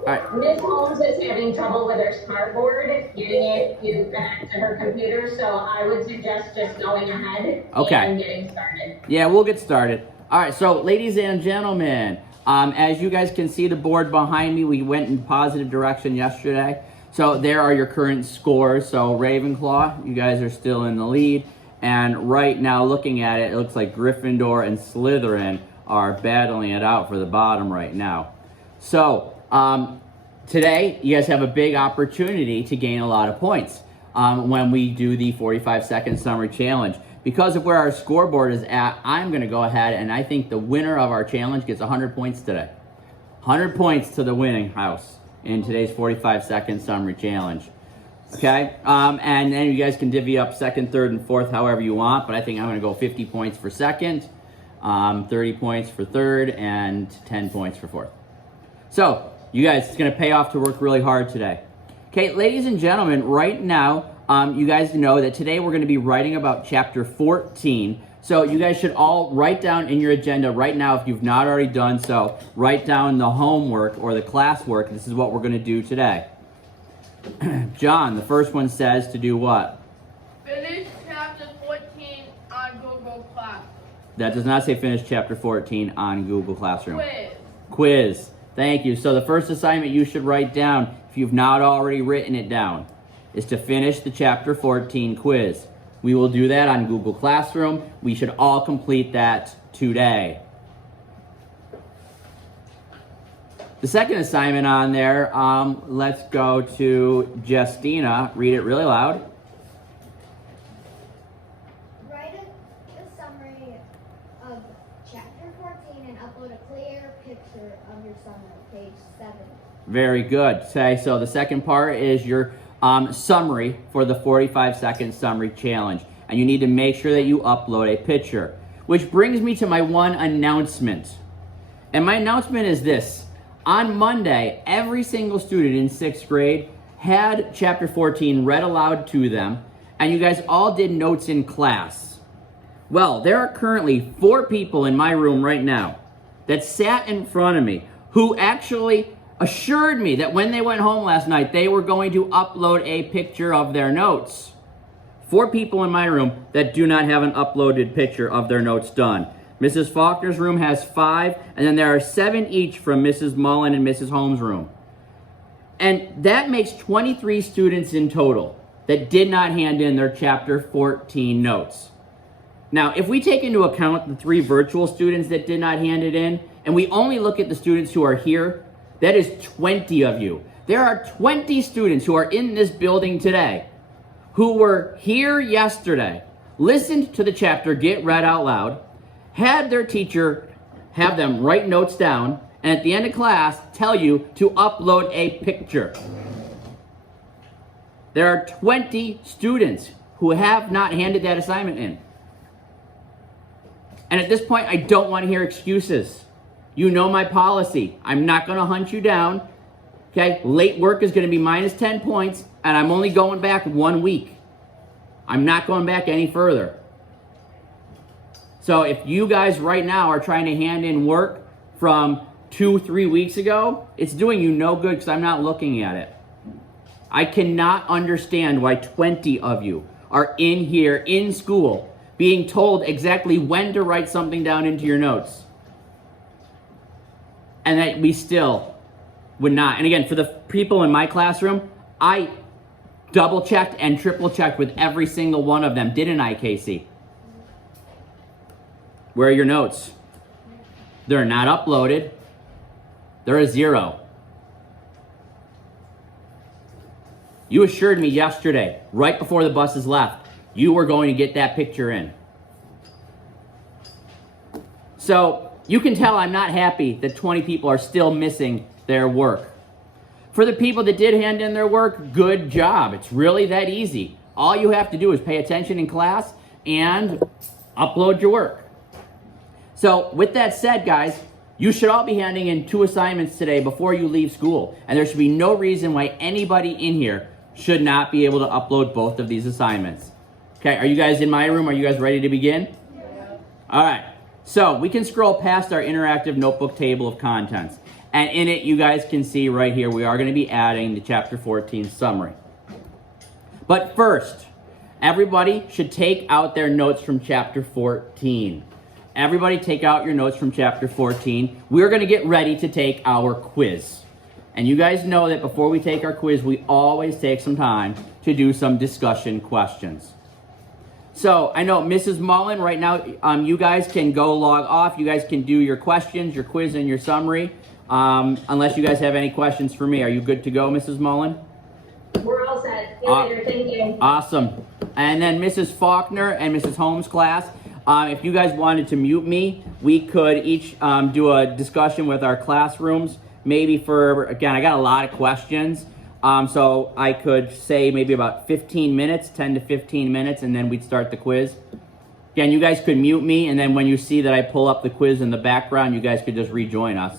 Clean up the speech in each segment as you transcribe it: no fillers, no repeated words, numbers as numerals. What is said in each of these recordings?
All right. Ms. Holmes is having trouble with her smartboard, getting it to connect to her computer, so I would suggest just going ahead and getting started. Yeah, we'll get started. All right, so ladies and gentlemen, as you guys can see the board behind me, we went in positive direction yesterday. So there are your current scores. So Ravenclaw, you guys are still in the lead. And right now, looking at it, it looks like Gryffindor and Slytherin are battling it out for the bottom right now. So today, you guys have a big opportunity to gain a lot of points when we do the 45-second summary challenge. Because of where our scoreboard is at, I'm going to go ahead and I think the winner of our challenge gets 100 points today. 100 points to the winning house in today's 45-second summary challenge. Okay? And then you guys can divvy up second, third, and fourth however you want, but I think I'm going to go 50 points for second, 30 points for third, and 10 points for fourth. So, you guys, it's going to pay off to work really hard today. Okay, ladies and gentlemen, right now, you guys know that today we're going to be writing about chapter 14. So you guys should all write down in your agenda right now, if you've not already done so, write down the homework or the classwork. This is what we're going to do today. John, the first one says to do what? Finish chapter 14 on Google Classroom. That does not say finish chapter 14 on Google Classroom. Quiz. Thank you. So the first assignment you should write down, if you've not already written it down, is to finish the chapter 14 quiz. We will do that on Google Classroom. We should all complete that today. The second assignment on there, let's go to Justina. Read it really loud. Write a summary of chapter 14 and upload a clear picture of your summary, page 7. Very good. Okay, so the second part is your summary for the 45-second summary challenge. And you need to make sure that you upload a picture. Which brings me to my one announcement. And my announcement is this. On Monday, every single student in 6th grade had chapter 14 read aloud to them. And you guys all did notes in class. Well, there are currently 4 people in my room right now that sat in front of me who actually assured me that when they went home last night, they were going to upload a picture of their notes. 4 people in my room that do not have an uploaded picture of their notes done. Mrs. Faulkner's room has 5, and then there are 7 each from Mrs. Mullen and Mrs. Holmes' room. And that makes 23 students in total that did not hand in their chapter 14 notes. Now, if we take into account the 3 virtual students that did not hand it in, and we only look at the students who are here, that is 20 of you. There are 20 students who are in this building today who were here yesterday, listened to the chapter get read out loud, had their teacher have them write notes down, and at the end of class tell you to upload a picture. There are 20 students who have not handed that assignment in. And at this point, I don't want to hear excuses. You know my policy. I'm not going to hunt you down. Okay? Late work is going to be minus 10 points, and I'm only going back 1 week. I'm not going back any further. So if you guys right now are trying to hand in work from 2-3 weeks ago, it's doing you no good because I'm not looking at it. I cannot understand why 20 of you are in here in school being told exactly when to write something down into your notes. And that we still would not. And again, for the people in my classroom, I double-checked and triple-checked with every single one of them. Didn't I, Casey? Where are your notes? They're not uploaded. They're a 0. You assured me yesterday, right before the buses left, you were going to get that picture in. So you can tell I'm not happy that 20 people are still missing their work. For the people that did hand in their work, good job. It's really that easy. All you have to do is pay attention in class and upload your work. So with that said, guys, you should all be handing in 2 assignments today before you leave school. And there should be no reason why anybody in here should not be able to upload both of these assignments. Okay, are you guys in my room? Are you guys ready to begin? Yeah. All right. So we can scroll past our interactive notebook table of contents. And in it, you guys can see right here, we are going to be adding the chapter 14 summary. But first, everybody should take out their notes from chapter 14. Everybody take out your notes from chapter 14. We're going to get ready to take our quiz. And you guys know that before we take our quiz, we always take some time to do some discussion questions. So I know Mrs. Mullen, right now, you guys can go log off. You guys can do your questions, your quiz, and your summary. Unless you guys have any questions for me. Are you good to go, Mrs. Mullen? We're all set. See you later. Thank you. Awesome. And then Mrs. Faulkner and Mrs. Holmes' class, if you guys wanted to mute me, we could each do a discussion with our classrooms. Maybe for, again, I got a lot of questions. So I could say maybe about 15 minutes, 10 to 15 minutes, and then we'd start the quiz. Again, you guys could mute me, and then when you see that I pull up the quiz in the background, you guys could just rejoin us.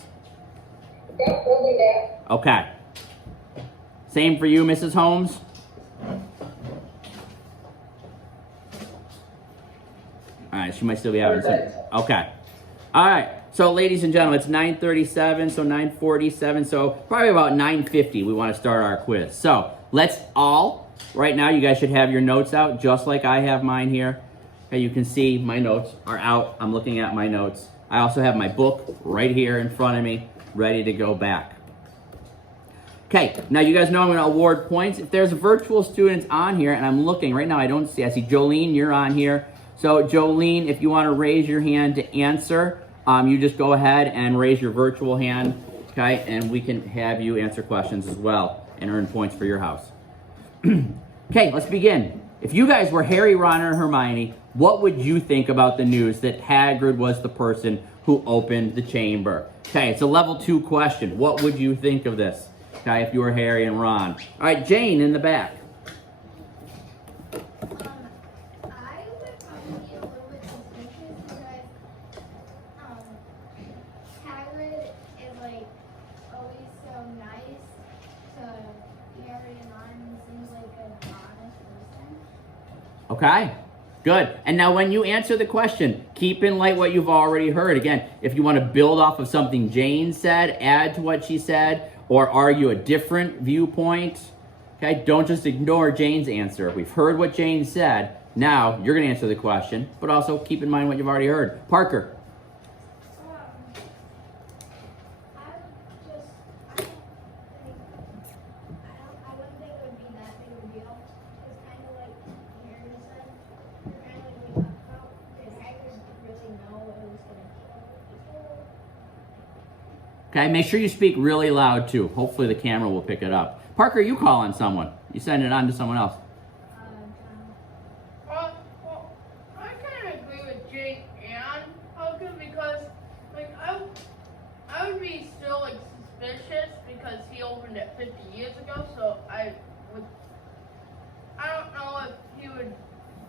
Yep, we'll do that. Okay. Same for you, Mrs. Holmes? All right, she might still be having some. Okay. All right. So, ladies and gentlemen, it's 9:37, so 9:47, so probably about 9:50 we want to start our quiz. So, let's all, right now, you guys should have your notes out, just like I have mine here. Okay, you can see my notes are out. I'm looking at my notes. I also have my book right here in front of me, ready to go back. Okay, now you guys know I'm going to award points. If there's virtual students on here, and I'm looking right now, I see Jolene, you're on here. So, Jolene, if you want to raise your hand to answer, you just go ahead and raise your virtual hand, okay, and we can have you answer questions as well and earn points for your house. Okay, let's begin. If you guys were Harry, Ron, or Hermione, what would you think about the news that Hagrid was the person who opened the chamber? Okay, it's a level 2 question. What would you think of this? Okay, if you were Harry and Ron. All right, Jane in the back. I would probably be a little bit suspicious because Hagrid is like always so nice to Harry and Ron, and seems like an honest person. Okay, good. And now when you answer the question, keep in light what you've already heard. Again, if you want to build off of something Jane said, add to what she said, or argue a different viewpoint, okay, don't just ignore Jane's answer. We've heard what Jane said. Now you're going to answer the question, but also keep in mind what you've already heard. Parker. I wouldn't think it would be that big of a deal. It's kind of like Harry said, you're kind of like we talked about, because Hagrid didn't really know it was going to kill people. Okay, make sure you speak really loud too. Hopefully the camera will pick it up. Parker, you call on someone. You send it on to someone else. Well, I kind of agree with Jake and Hogan because, like, I would be still, like, suspicious because he opened it 50 years ago, so I don't know if he would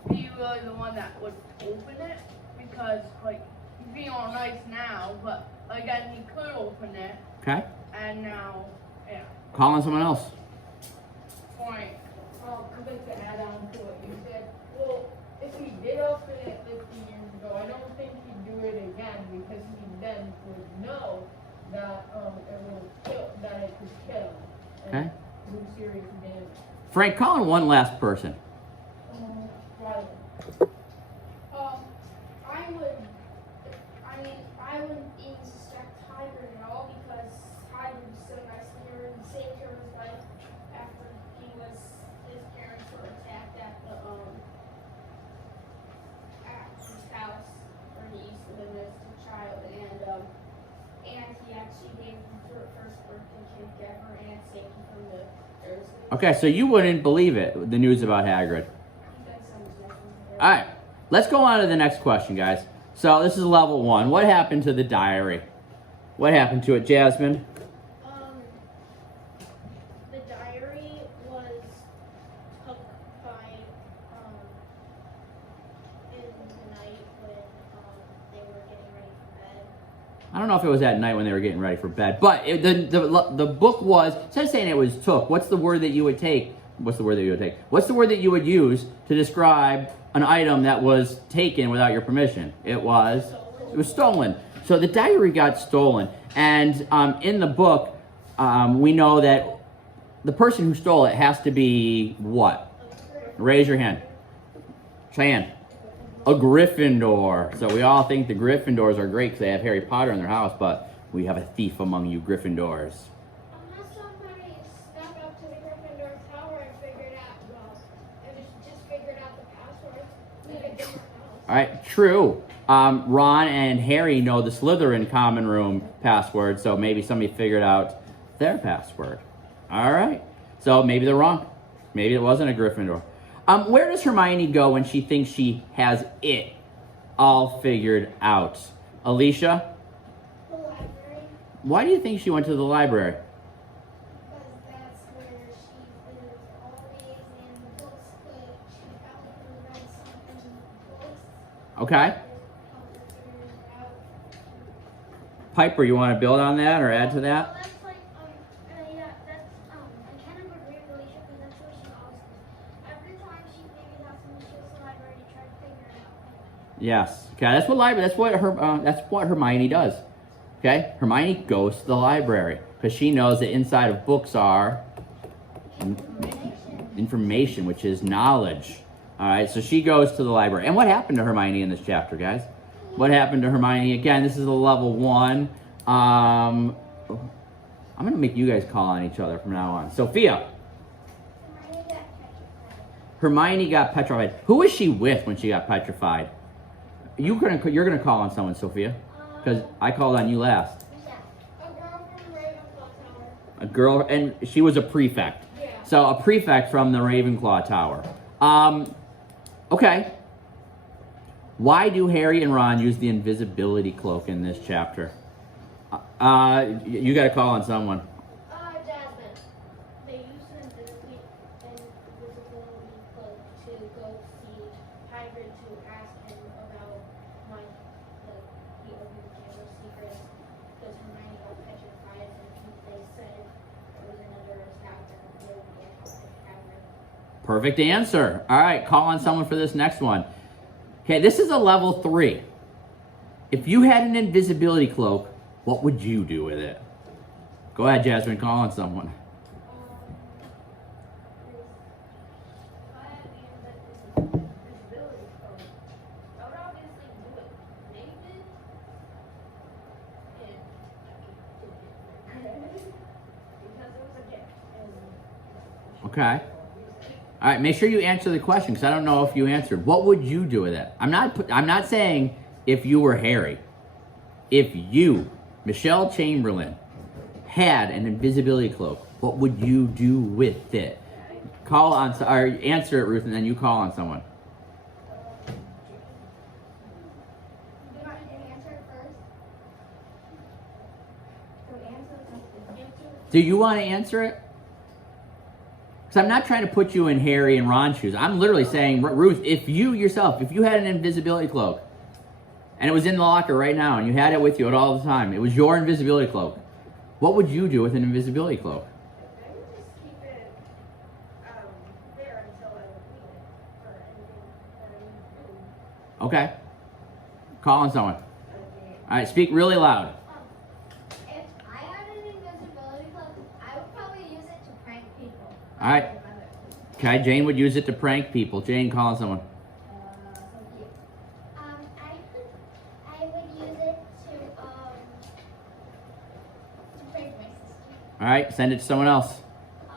be really the one that would open it because, like, he's being all nice now, but, again, he could open it, Okay, and now, yeah, call on someone else. point. I'd like to add on to what you said. Well, if he did open it 50 years ago, I don't think he'd do it again because he then would know that it could kill Okay. and do serious damage. Frank, call on one last person. Right. I wouldn't even suspect Hagrid at all because Hagrid was so nice to her and saved her life after his parents were attacked at his house where he used to live as a child, and he actually gave him the first birthday gift ever and saved him from the Dursleys. Okay, so you wouldn't believe it, the news about Hagrid. He done so much different. All right, let's go on to the next question, guys. So this is level 1. What happened to the diary? What happened to it, Jasmine? The diary was took by in the night when they were getting ready for bed. I don't know if it was at night when they were getting ready for bed, but the book was, instead of saying it was took, what's the word that you would take? What's the word that you would take? What's the word that you would use to describe an item that was taken without your permission? It was stolen. So the diary got stolen, and in the book, we know that the person who stole it has to be what? Raise your hand. Cheyenne. A Gryffindor. So we all think the Gryffindors are great because they have Harry Potter in their house, but we have a thief among you Gryffindors. Unless somebody snuck up to the Gryffindor tower and figured out, well, it was just figured out the password. Leave a different house. All right, true. Ron and Harry know the Slytherin common room password, so maybe somebody figured out their password. All right. So maybe they're wrong. Maybe it wasn't a Gryffindor. Where does Hermione go when she thinks she has it all figured out? Alicia, The library, why do you think she went to the library? because that's where she is always in books, but she probably could have read something in books. Okay. Help her figure it out. Piper, you want to build on that or add to Well, that? that's like, yeah, that's, I kind of agree with Alicia because that's what she always does. Every time she figures out something, she goes to the library to try to figure it out. Yes. Okay, that's what Hermione does. Okay? Hermione goes to the library because she knows that inside of books are information, which is knowledge. All right, so she goes to the library. And what happened to Hermione in this chapter, guys? What happened to Hermione? Again, this is a level 1. I'm going to make you guys call on each other from now on. Sophia. Hermione got petrified. Who was she with when she got petrified? You're gonna call on someone, Sophia, because I called on you last. A girl from Ravenclaw Tower. A girl, and she was a prefect. Yeah. So a prefect from the Ravenclaw Tower. Okay. Why do Harry and Ron use the invisibility cloak in this chapter? You got to call on someone. Jasmine. They use an invisibility cloak to go see Hagrid to ask him about the open chamber secrets because Hermione got petrified and they said it was another staff and they would get help with Hagrid. Perfect answer. All right, call on someone for this next one. Okay, this is a level 3. If you had an invisibility cloak, what would you do with it? Go ahead, Jasmine, call on someone. If I had the invisibility cloak, I would obviously do it naked and because it was a gift. Okay. All right, make sure you answer the question because I don't know if you answered. What would you do with it? I'm not saying if you were Harry. If you, Michelle Chamberlain, had an invisibility cloak, what would you do with it? Call on or answer it, Ruth, and then you call on someone. Do you want me to answer it first? So answer. Do you want to answer it? Because I'm not trying to put you in Harry and Ron's shoes. I'm literally saying, Ruth, if you had an invisibility cloak, and it was in the locker right now, and you had it with you at all the time, it was your invisibility cloak, what would you do with an invisibility cloak? I would just keep it there until I would need it for anything that I need to do. Okay. Call on someone. All right, speak really loud. If I had an invisibility cloak, I would probably use it to prank people. All right. Okay, Jane would use it to prank people. Jane, call on someone. I would use it to prank my sister. All right, send it to someone else. If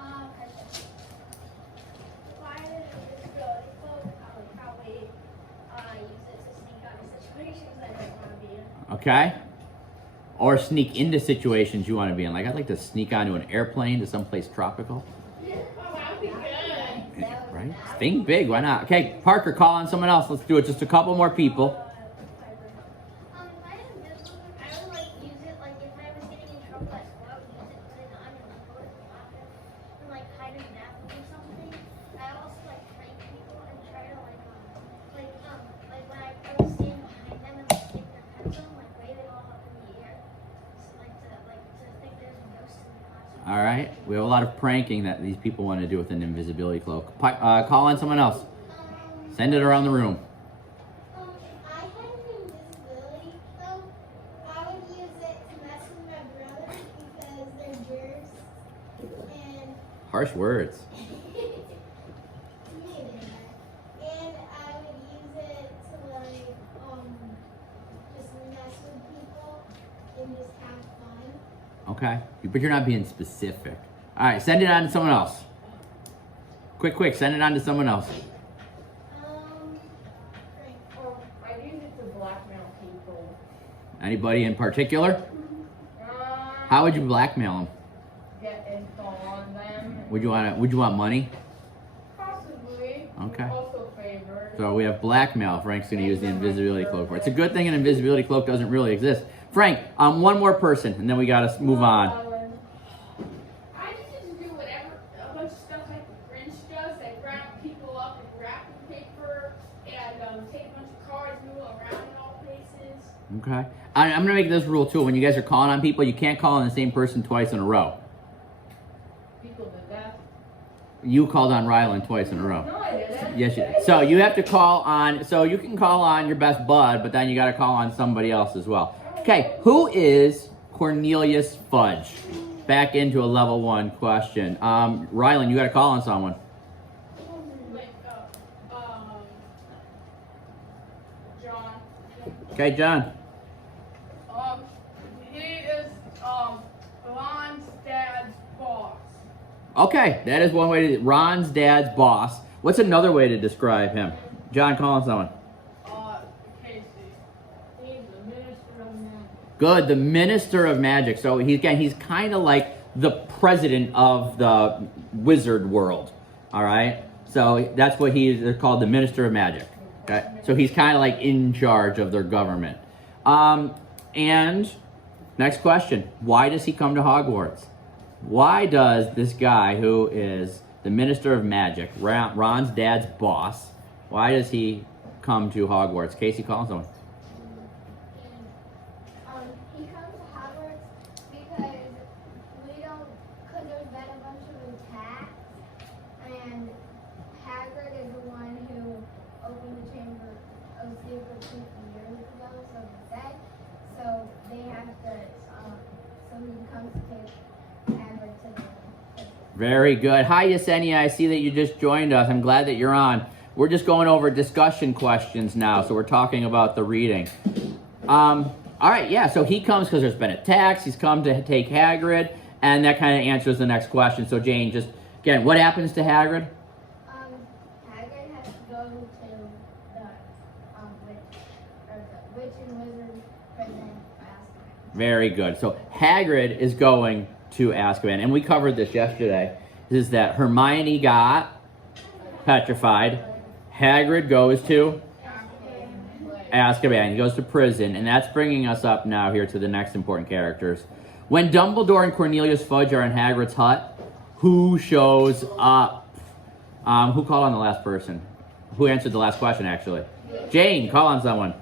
I had an invisibility cloak, I would probably use it to sneak out of situations I don't want to be in. Okay? Or sneak into situations you want to be in. Like, I'd like to sneak onto an airplane to someplace tropical. Oh, that'd be good. Right? Think big, why not? Okay, Parker, call on someone else. Let's do it. Just a couple more people. If I had an invisible cloak, I would like use it like if I was getting in trouble at school, I would use it, put it on and like go to the locker and like hide in the bathroom or something. I also like prank people and try to like when I was standing behind them and like take their pencil and like wave it all up in the air. Just, to think there's a ghost in the classroom. All right. We have a lot of pranking that these people want to do with an invisibility cloak. Call on someone else. Send it around the room. If I had an invisibility cloak, I Harsh words. And I would use it to like just mess with people and just have fun. Okay, but you're not being specific. All right, send it on to someone else. Quick, send it on to someone else. Frank. Oh, I use it to blackmail people. Anybody in particular? Uh, How would you blackmail them? Get info on them. Would you want money? Possibly. Okay. Also favors. So we have blackmail. Frank's going to use the invisibility cloak for it. It's a good thing an invisibility cloak doesn't really exist. Frank, one more person, and then we got to move on. I just do whatever, a bunch of stuff like the Grinch does. I wrap people up in wrapping paper and take a bunch of cards, move them around in all places. Okay. I'm going to make this rule too. When you guys are calling on people, you can't call on the same person twice in a row. People did that. You called on Rylan twice in a row. No, I didn't. Yes, you did. So you have to call on, so you can call on your best bud, but then you got to call on somebody else as well. Okay, who is Cornelius Fudge? Back into a level 1 question. Rylan, you got to call on someone. Like, John. Okay, John. He is, Ron's dad's boss. Okay, that is one way to, Ron's dad's boss. What's another way to describe him? John, call on someone. Casey. He's the minister of magic. Good, the Minister of Magic. So he's kind of like the president of the wizard world. All right, so that's what they're called, the Minister of Magic. Okay, so he's kind of like in charge of their government. And next question: why does he come to Hogwarts? Why does this guy who is the Minister of Magic, Ron's dad's boss, why does he come to Hogwarts? Casey, call on someone. He comes to Hogwarts because because there's been a bunch of attacks, and Hagrid is the one who opened the Chamber of Secrets 50 years ago, so they said. So they have to, so he comes to take Hagrid to the Very good. Hi, Yesenia. I see that you just joined us. I'm glad that you're on. We're just going over discussion questions now, so we're talking about the reading. All right, yeah, so he comes because there's been attacks. He's come to take Hagrid, and that kind of answers the next question. So, Jane, just, again, what happens to Hagrid? Hagrid has to go to the witch and wizard prison for Azkaban. Very good. So, Hagrid is going to Azkaban, and we covered this yesterday, is that Hermione got petrified. Hagrid goes to Azkaban. He goes to prison, and that's bringing us up now here to the next important characters. When Dumbledore and Cornelius Fudge are in Hagrid's hut, who shows up? Who called on the last person? Who answered the last question, actually? Jane, call on someone.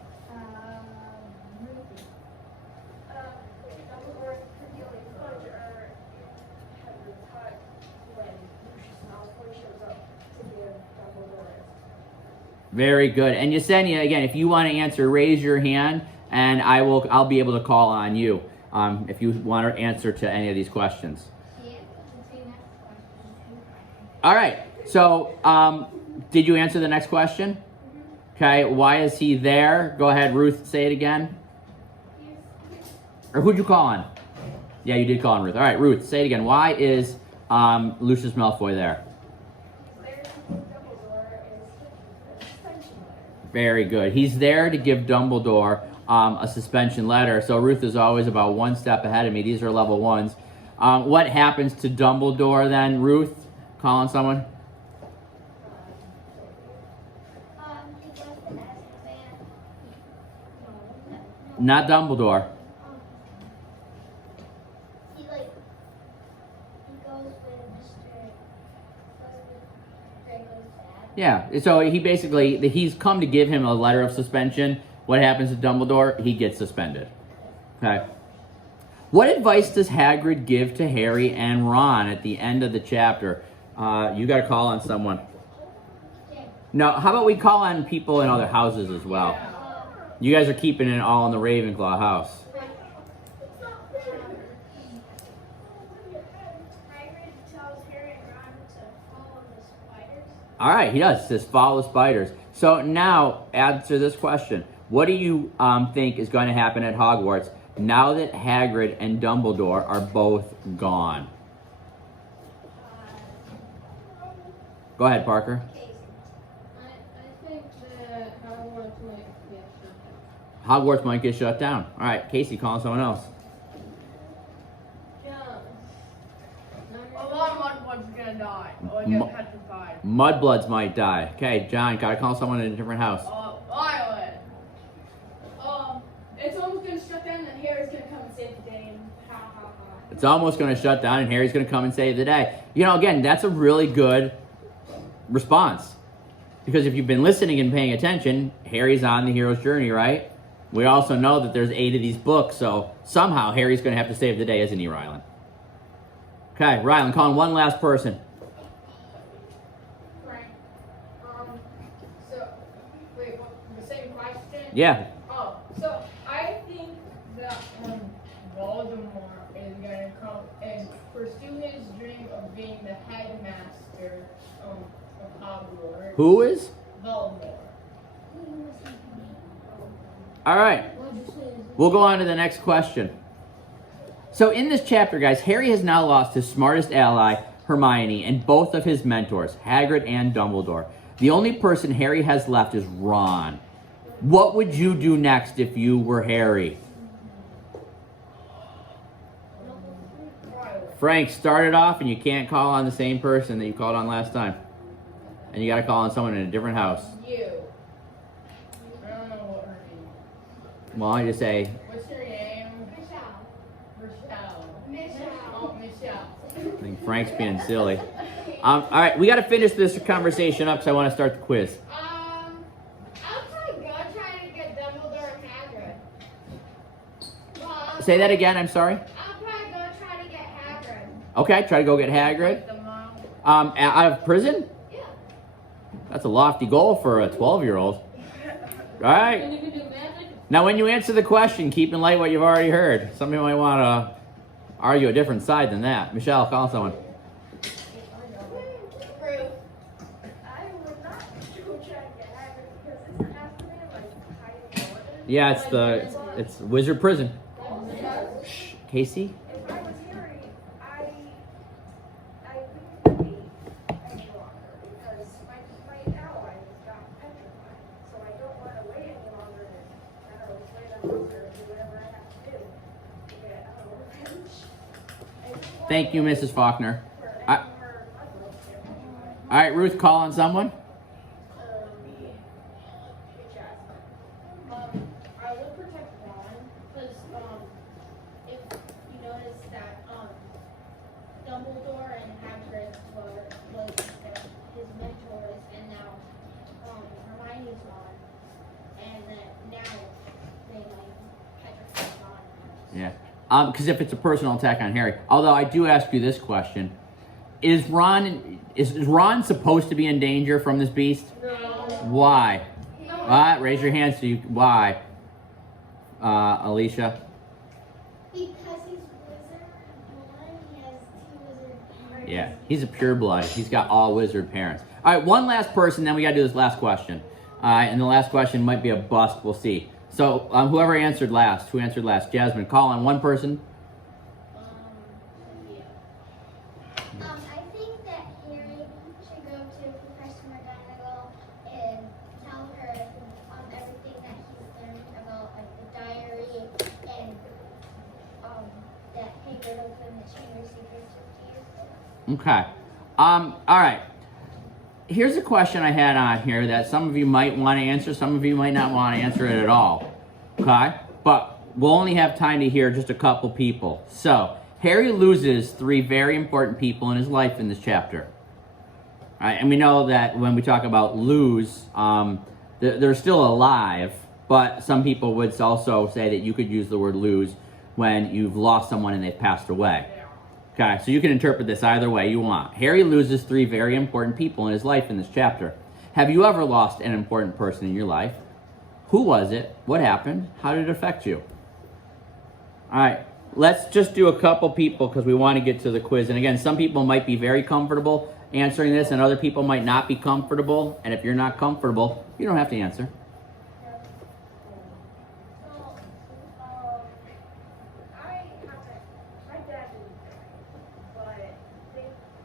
Very good. And Yesenia, again, if you want to answer, raise your hand, and I'll be able to call on you if you want to answer to any of these questions. All right. So, did you answer the next question? Okay. Why is he there? Go ahead, Ruth. Say it again. Or who'd you call on? Yeah, you did call on Ruth. All right, Ruth. Say it again. Why is Lucius Malfoy there? Very good. He's there to give Dumbledore a suspension letter. So Ruth is always about one step ahead of me. These are level 1s. What happens to Dumbledore then, Ruth? Call on someone. He goes to Azkaban. Not Dumbledore. He goes with Mr. Draco's dad. Yeah. So he's come to give him a letter of suspension. What happens to Dumbledore? He gets suspended. Okay. What advice does Hagrid give to Harry and Ron at the end of the chapter? You got to call on someone. No, how about we call on people in other houses as well? You guys are keeping it all in the Ravenclaw house. Hagrid tells Harry and Ron All right, he does. It says follow the spiders. So now, answer this question. What do you think is going to happen at Hogwarts now that Hagrid and Dumbledore are both gone? Go ahead, Parker. I think that Hogwarts might get shut down. Hogwarts might get shut down. All right, Casey, calling someone else. A lot of Mudblood's gonna die. Or get petrified. Mudbloods might die. Okay, John, gotta call someone in a different house. Violet. It's almost gonna shut down, and Harry's gonna come and save the day, and ha ha ha. It's almost gonna shut down, and Harry's gonna come and save the day. You know, again, that's a really good response. Because if you've been listening and paying attention, Harry's on the hero's journey, right? We also know that there's 8 of these books, so somehow Harry's gonna have to save the day, isn't he, Rylan? Okay, Rylan, calling one last person. Frank. So, wait, what, the same question? Yeah. Oh, so I think that Voldemort is gonna come and pursue his dream of being the headmaster of Hogwarts. Who is? Voldemort. All right. We'll go on to the next question. So in this chapter, guys, Harry has now lost his smartest ally, Hermione, and both of his mentors, Hagrid and Dumbledore. The only person Harry has left is Ron. What would you do next if you were Harry? Frank, start it off, and you can't call on the same person that you called on last time. And you got to call on someone in a different house. You. I don't know what her name is. Well, I just say, What's your name? Michelle. Oh, Michelle. I think Frank's being silly. All right, we got to finish this conversation up because I want to start the quiz. I'll probably go try to get Dumbledore and Hagrid. Well, Say that again, I'm sorry. I'll probably go try to get Hagrid. Okay, try to go get Hagrid. The mom. Out of prison? Yeah. That's a lofty goal for a 12-year-old. All right. And you can do magic. Now, when you answer the question, keep in light what you've already heard. Some of you might want to argue a different side than that. Michelle, call someone. I would not go try to get Hagrid because it's has to be like hiding orders. Yeah, it's Wizard Prison. Shh, Casey? If I was Harry, I wouldn't be any longer because my ally got petrified. So I don't want to wait any longer to play them longer and do whatever I have to do to get revenge. Thank you, Mrs. Faulkner. For I- making her Mudblood get petrified. All right, Ruth, call on someone. I would protect Ron, because, if you notice that, Dumbledore and Hagrid was his mentors, and now, Hermione's gone, and that now they might petrify Ron. Yeah. Because if it's a personal attack on Harry. Although I do ask you this question. Is Ron supposed to be in danger from this beast? No. Why? Raise your hands so you, why? Alicia? Because he's wizard born, he has 2 wizard parents. Yeah, he's a pureblood. He's got all wizard parents. All right, one last person, then we got to do this last question. All right, and the last question might be a bust. We'll see. So whoever answered last, who answered last? Jasmine, call on one person. I think that Harry should go to Professor McGonagall and tell her everything that he's learned about like the diary and that Hagrid opened the Chamber of Secrets 50 years ago. Okay. All right. Here's a question I had on here that some of you might want to answer, some of you might not want to answer it at all. Okay? But we'll only have time to hear just a couple people. So, Harry loses 3 very important people in his life in this chapter. All right, and we know that when we talk about lose, they're still alive, but some people would also say that you could use the word lose when you've lost someone and they've passed away. Okay, so you can interpret this either way you want. Harry loses 3 very important people in his life in this chapter. Have you ever lost an important person in your life? Who was it? What happened? How did it affect you? All right, let's just do a couple people because we want to get to the quiz. And again, some people might be very comfortable answering this, and other people might not be comfortable. And if you're not comfortable, you don't have to answer. So, I haven't, my dad didn't die, but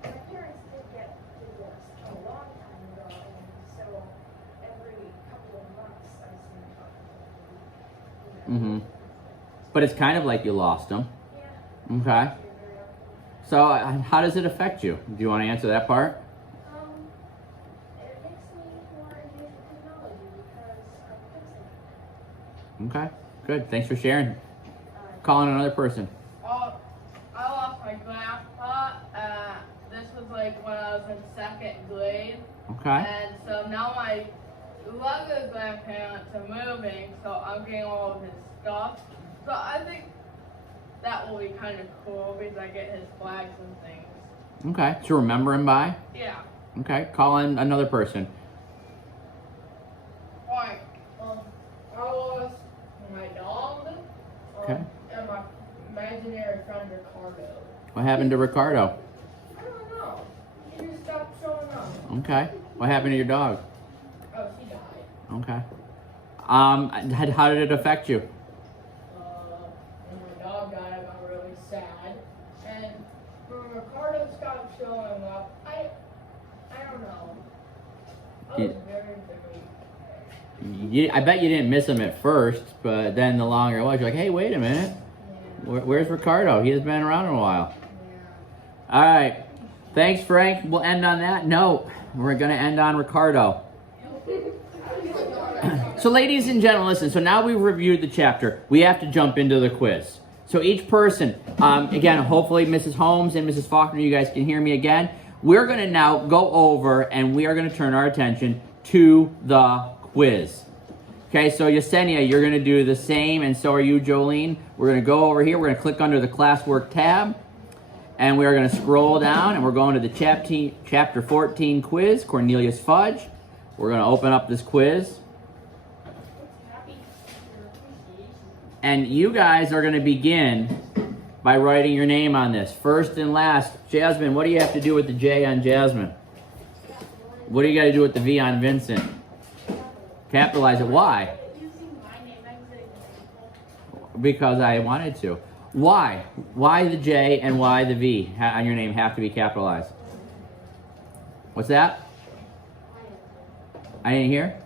my parents did get divorced a long time ago, and so every couple of months I see my father. Mm-hmm. But it's kind of like you lost them. Yeah. Okay. So how does it affect you? Do you want to answer that part? It makes me more engaged with technology because I'm fixing it. Okay. Good. Thanks for sharing. Calling another person. I lost my grandpa. This was like when I was in second grade. Okay. And so now my other grandparents are moving, so I'm getting all of his stuff. So I think that will be kind of cool because I get his flags and things. Okay. To remember him by? Yeah. Okay. Call in another person. Alright, I lost my dog, Okay. and my imaginary friend Ricardo. What happened to Ricardo? I don't know. He just stopped showing up. Okay. What happened to your dog? Oh, she died. Okay. How did it affect you? When my dog died, I got really sad. And when Ricardo stopped showing up, I don't know. I was very I bet you didn't miss him at first, but then the longer it was, you're like, hey, wait a minute. Where's Ricardo? He has been around in a while. All right. Thanks, Frank. We'll end on that note. We're going to end on Ricardo. So, ladies and gentlemen, listen. So now we've reviewed the chapter. We have to jump into the quiz. So each person, again, hopefully Mrs. Holmes and Mrs. Faulkner, you guys can hear me again. We're going to now go over and we are going to turn our attention to the quiz. Okay, so Yesenia, you're going to do the same, and so are you, Jolene. We're going to go over here. We're going to click under the classwork tab, and we are going to scroll down, and we're going to the chapter 14 quiz, Cornelius Fudge. We're going to open up this quiz. And you guys are going to begin by writing your name on this, first and last. Jasmine, what do you have to do with the J on Jasmine? What do you got to do with the V on Vincent? Capitalize it. Why? Using my name as an example. Because I wanted to. Why? Why the J and why the V on your name have to be capitalized? What's that? I didn't hear.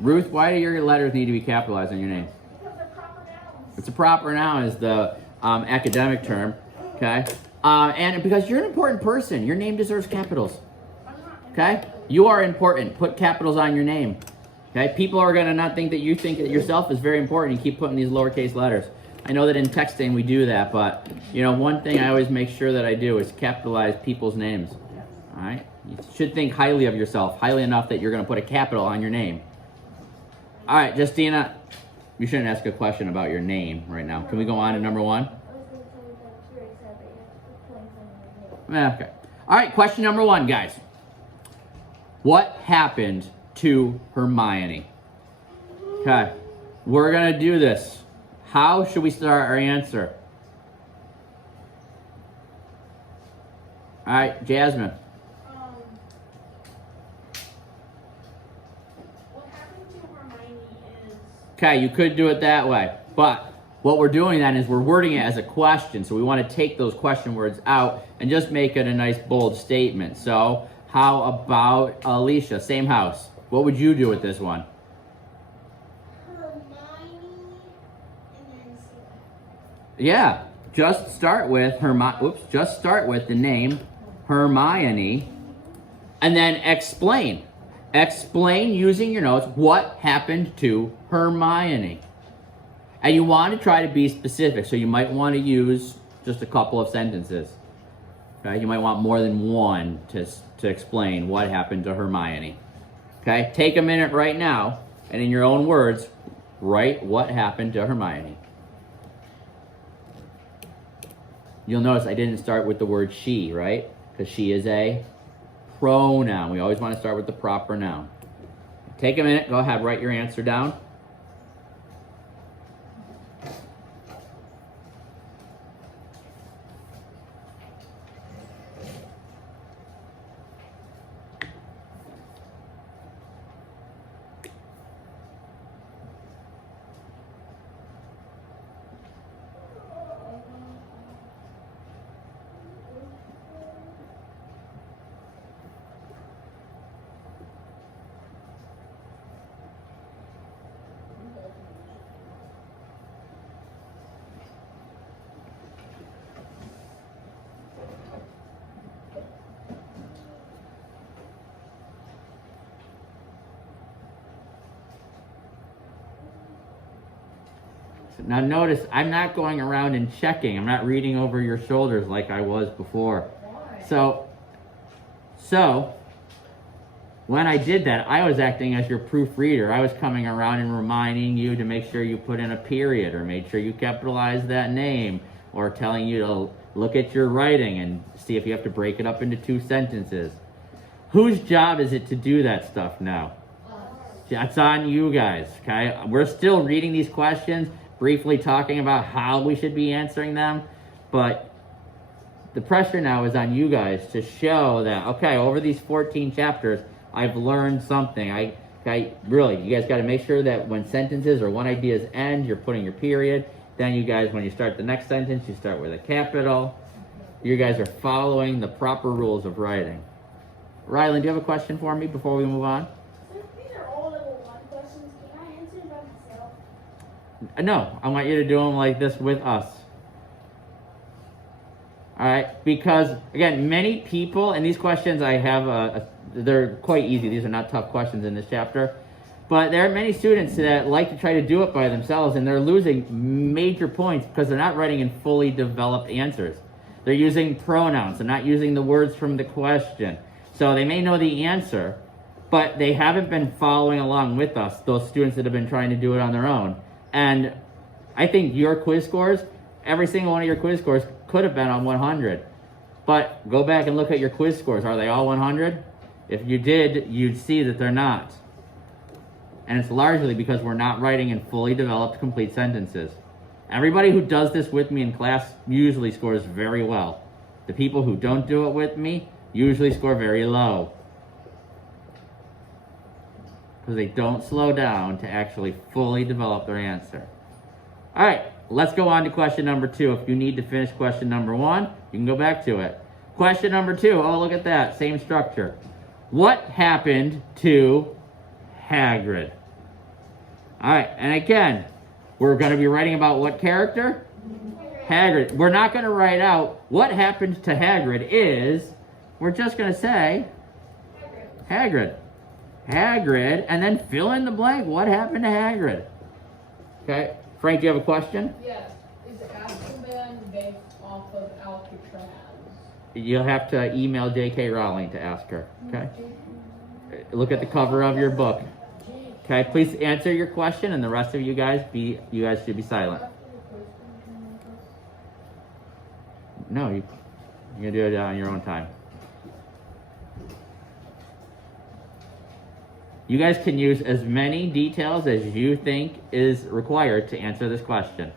Ruth, why do your letters need to be capitalized on your name? Because they're proper nouns. It's a proper noun is the academic term, okay? And because you're an important person, your name deserves capitals, okay? You are important. Put capitals on your name, okay? People are gonna not think that you think that yourself is very important. You keep putting these lowercase letters. I know that in texting we do that, but you know, one thing I always make sure that I do is capitalize people's names, all right? You should think highly of yourself, highly enough that you're gonna put a capital on your name. All right, Justina, you shouldn't ask a question about your name right now. Can we go on to number 1? I was going to tell you that it's very sad that you have to put points on your name. Okay. All right, question number 1, guys. What happened to Hermione? Okay, we're going to do this. How should we start our answer? All right, Jasmine. What happened to Hermione is Okay, you could do it that way. But what we're doing then is we're wording it as a question. So we want to take those question words out and just make it a nice bold statement. So how about Alicia? Same house. What would you do with this one? Hermione and then see. Yeah, just start with just start with the name Hermione and then explain. Explain using your notes what happened to Hermione. And you want to try to be specific, so you might want to use just a couple of sentences. Okay, you might want more than one to explain what happened to Hermione. Okay, take a minute right now, and in your own words, write what happened to Hermione. You'll notice I didn't start with the word she, right? Because she is a pronoun. We always want to start with the proper noun. Take a minute, go ahead, write your answer down. Now notice, I'm not going around and checking. I'm not reading over your shoulders like I was before. Why? So, when I did that, I was acting as your proofreader. I was coming around and reminding you to make sure you put in a period or made sure you capitalize that name, or telling you to look at your writing and see if you have to break it up into 2 sentences. Whose job is it to do that stuff now? That's on you guys, okay? We're still reading these questions, briefly talking about how we should be answering them, but the pressure now is on you guys to show that, okay, over these 14 chapters, I've learned something. Really, you guys got to make sure that when sentences or one ideas end, you're putting your period. Then you guys, when you start the next sentence, you start with a capital. You guys are following the proper rules of writing. Rylan, do you have a question for me before we move on? Since these are all level 1 questions, can I answer them by myself? No, I want you to do them like this with us. All right, because again, many people, and these questions I have, they're quite easy. These are not tough questions in this chapter. But there are many students that like to try to do it by themselves, and they're losing major points because they're not writing in fully developed answers. They're using pronouns. They're not using the words from the question. So they may know the answer, but they haven't been following along with us, those students that have been trying to do it on their own. And I think your quiz scores, every single one of your quiz scores could have been on 100. But go back and look at your quiz scores. Are they all 100? If you did, you'd see that they're not. And it's largely because we're not writing in fully developed complete sentences. Everybody who does this with me in class usually scores very well. The people who don't do it with me usually score very low, because they don't slow down to actually fully develop their answer. All right, let's go on to question number 2. If you need to finish question number 1, you can go back to it. Question number 2, oh, look at that, same structure. What happened to Hagrid? All right, and again, we're going to be writing about what character? Hagrid. We're not going to write out what happened to Hagrid is, we're just going to say Hagrid. Hagrid, and then fill in the blank. What happened to Hagrid? Okay, Frank, do you have a question? Yes. Is Azkaban based off of Alcatraz? You'll have to email J.K. Rowling to ask her, okay? Look at the cover of your book. Okay, please answer your question, and the rest of you guys should be silent. No, you're gonna do it on your own time. You guys can use as many details as you think is required to answer this question.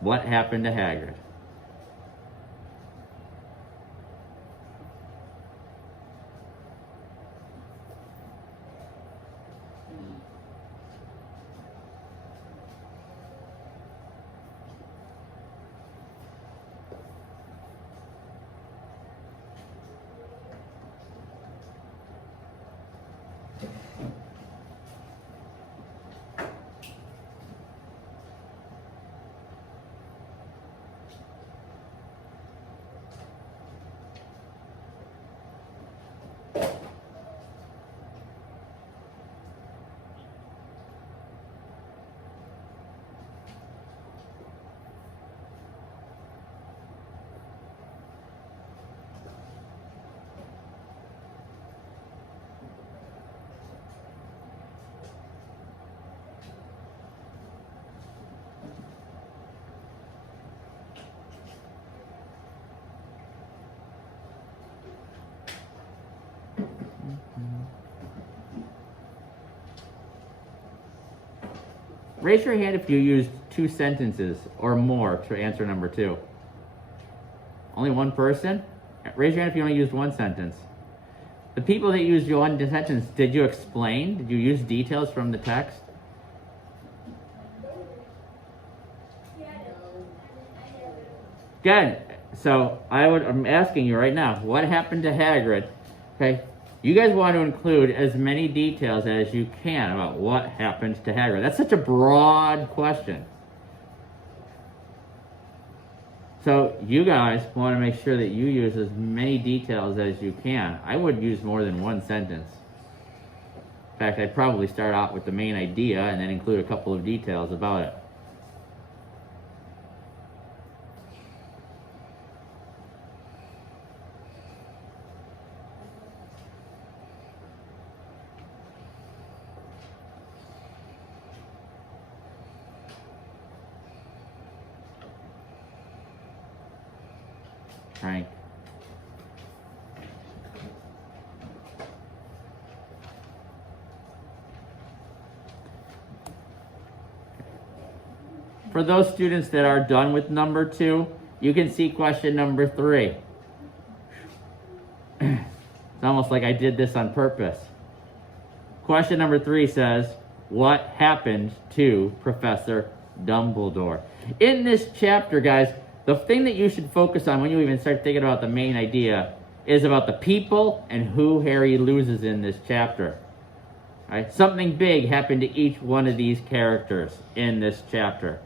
What happened to Hagrid? Raise your hand if you used 2 sentences or more to answer number 2. Only one person? Raise your hand if you only used 1 sentence. The people that used 1 sentence, did you explain? Did you use details from the text? Good. So I'm asking you right now, what happened to Hagrid? Okay. You guys want to include as many details as you can about what happened to Hagrid. That's such a broad question. So you guys want to make sure that you use as many details as you can. I would use more than 1 sentence. In fact, I'd probably start out with the main idea and then include a couple of details about it. Frank. For those students that are done with number 2, you can see question number 3. It's almost like I did this on purpose. Question number 3 says, what happened to Professor Dumbledore? In this chapter, guys, the thing that you should focus on when you even start thinking about the main idea is about the people and who Harry loses in this chapter. All right? Something big happened to each one of these characters in this chapter.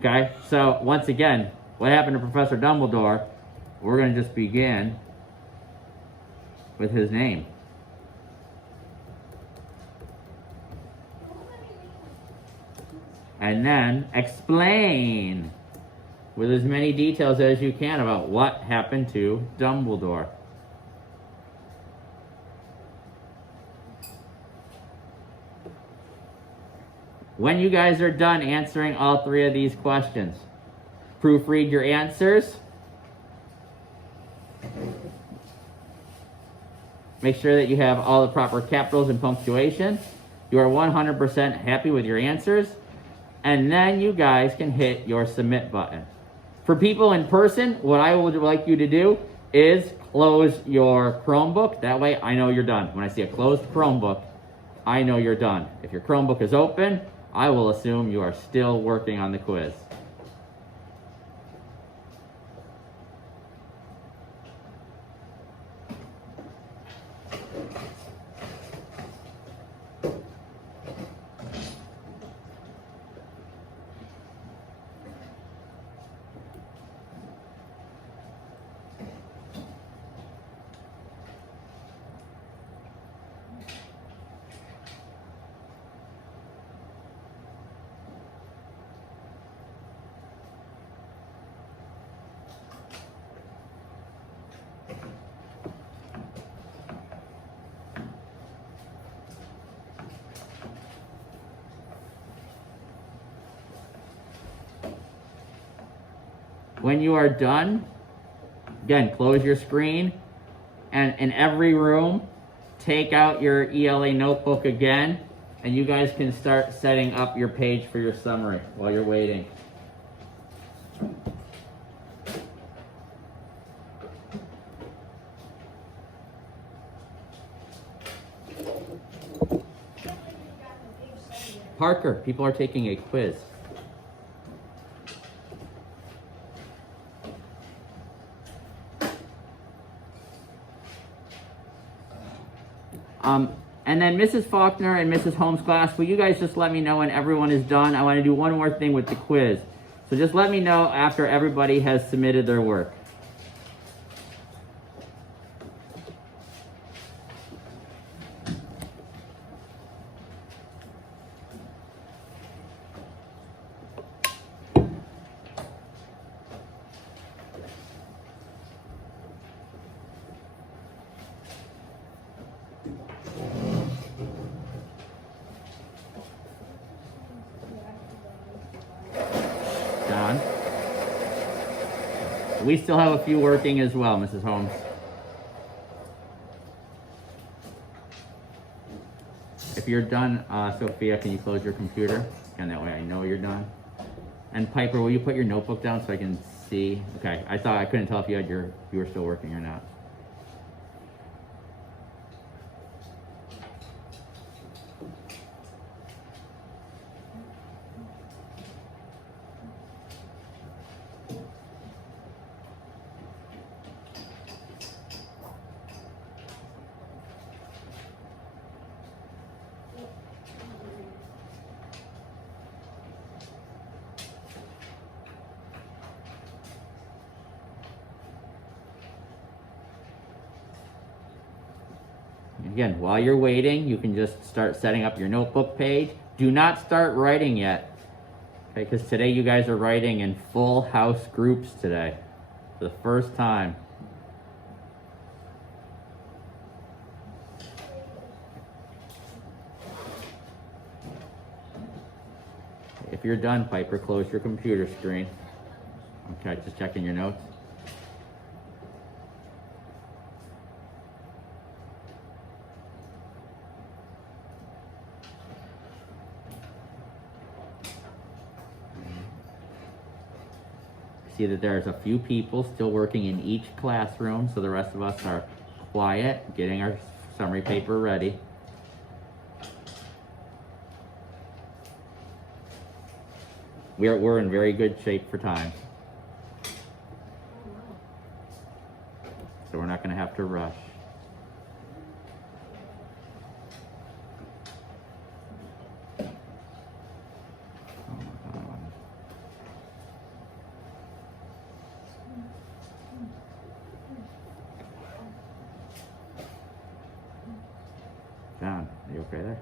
Okay, so once again, what happened to Professor Dumbledore? We're going to just begin with his name. And then explain with as many details as you can about what happened to Dumbledore. When you guys are done answering all 3 of these questions, proofread your answers. Make sure that you have all the proper capitals and punctuation. You are 100% happy with your answers. And then you guys can hit your submit button. For people in person, what I would like you to do is close your Chromebook. That way I know you're done. When I see a closed Chromebook, I know you're done. If your Chromebook is open, I will assume you are still working on the quiz. When you are done, again, close your screen, and in every room, take out your ELA notebook again, and you guys can start setting up your page for your summary while you're waiting. Parker, people are taking a quiz. And then Mrs. Faulkner and Mrs. Holmes' class, will you guys just let me know when everyone is done? I want to do one more thing with the quiz. So just let me know after everybody has submitted their work. John? We still have a few working as well, Mrs. Holmes. If you're done, Sophia, can you close your computer? And that way I know you're done. And Piper, will you put your notebook down so I can see? Okay, I couldn't tell if you were still working or not. Again, while you're waiting, you can just start setting up your notebook page. Do not start writing yet, okay? Because today you guys are writing in full house groups today, for the first time. If you're done, Piper, close your computer screen. Okay, just checking your notes. See that there's a few people still working in each classroom, so the rest of us are quiet, getting our summary paper ready. We're in very good shape for time. So we're not gonna have to rush. John, are you okay there?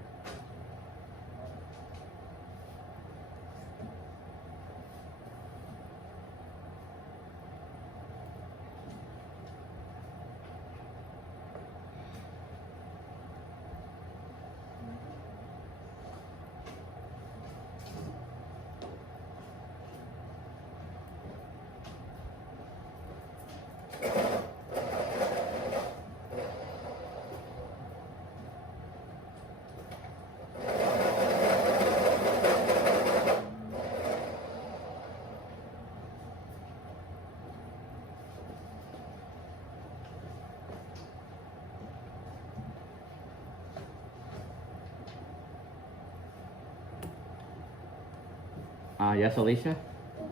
Yes, Alicia? Do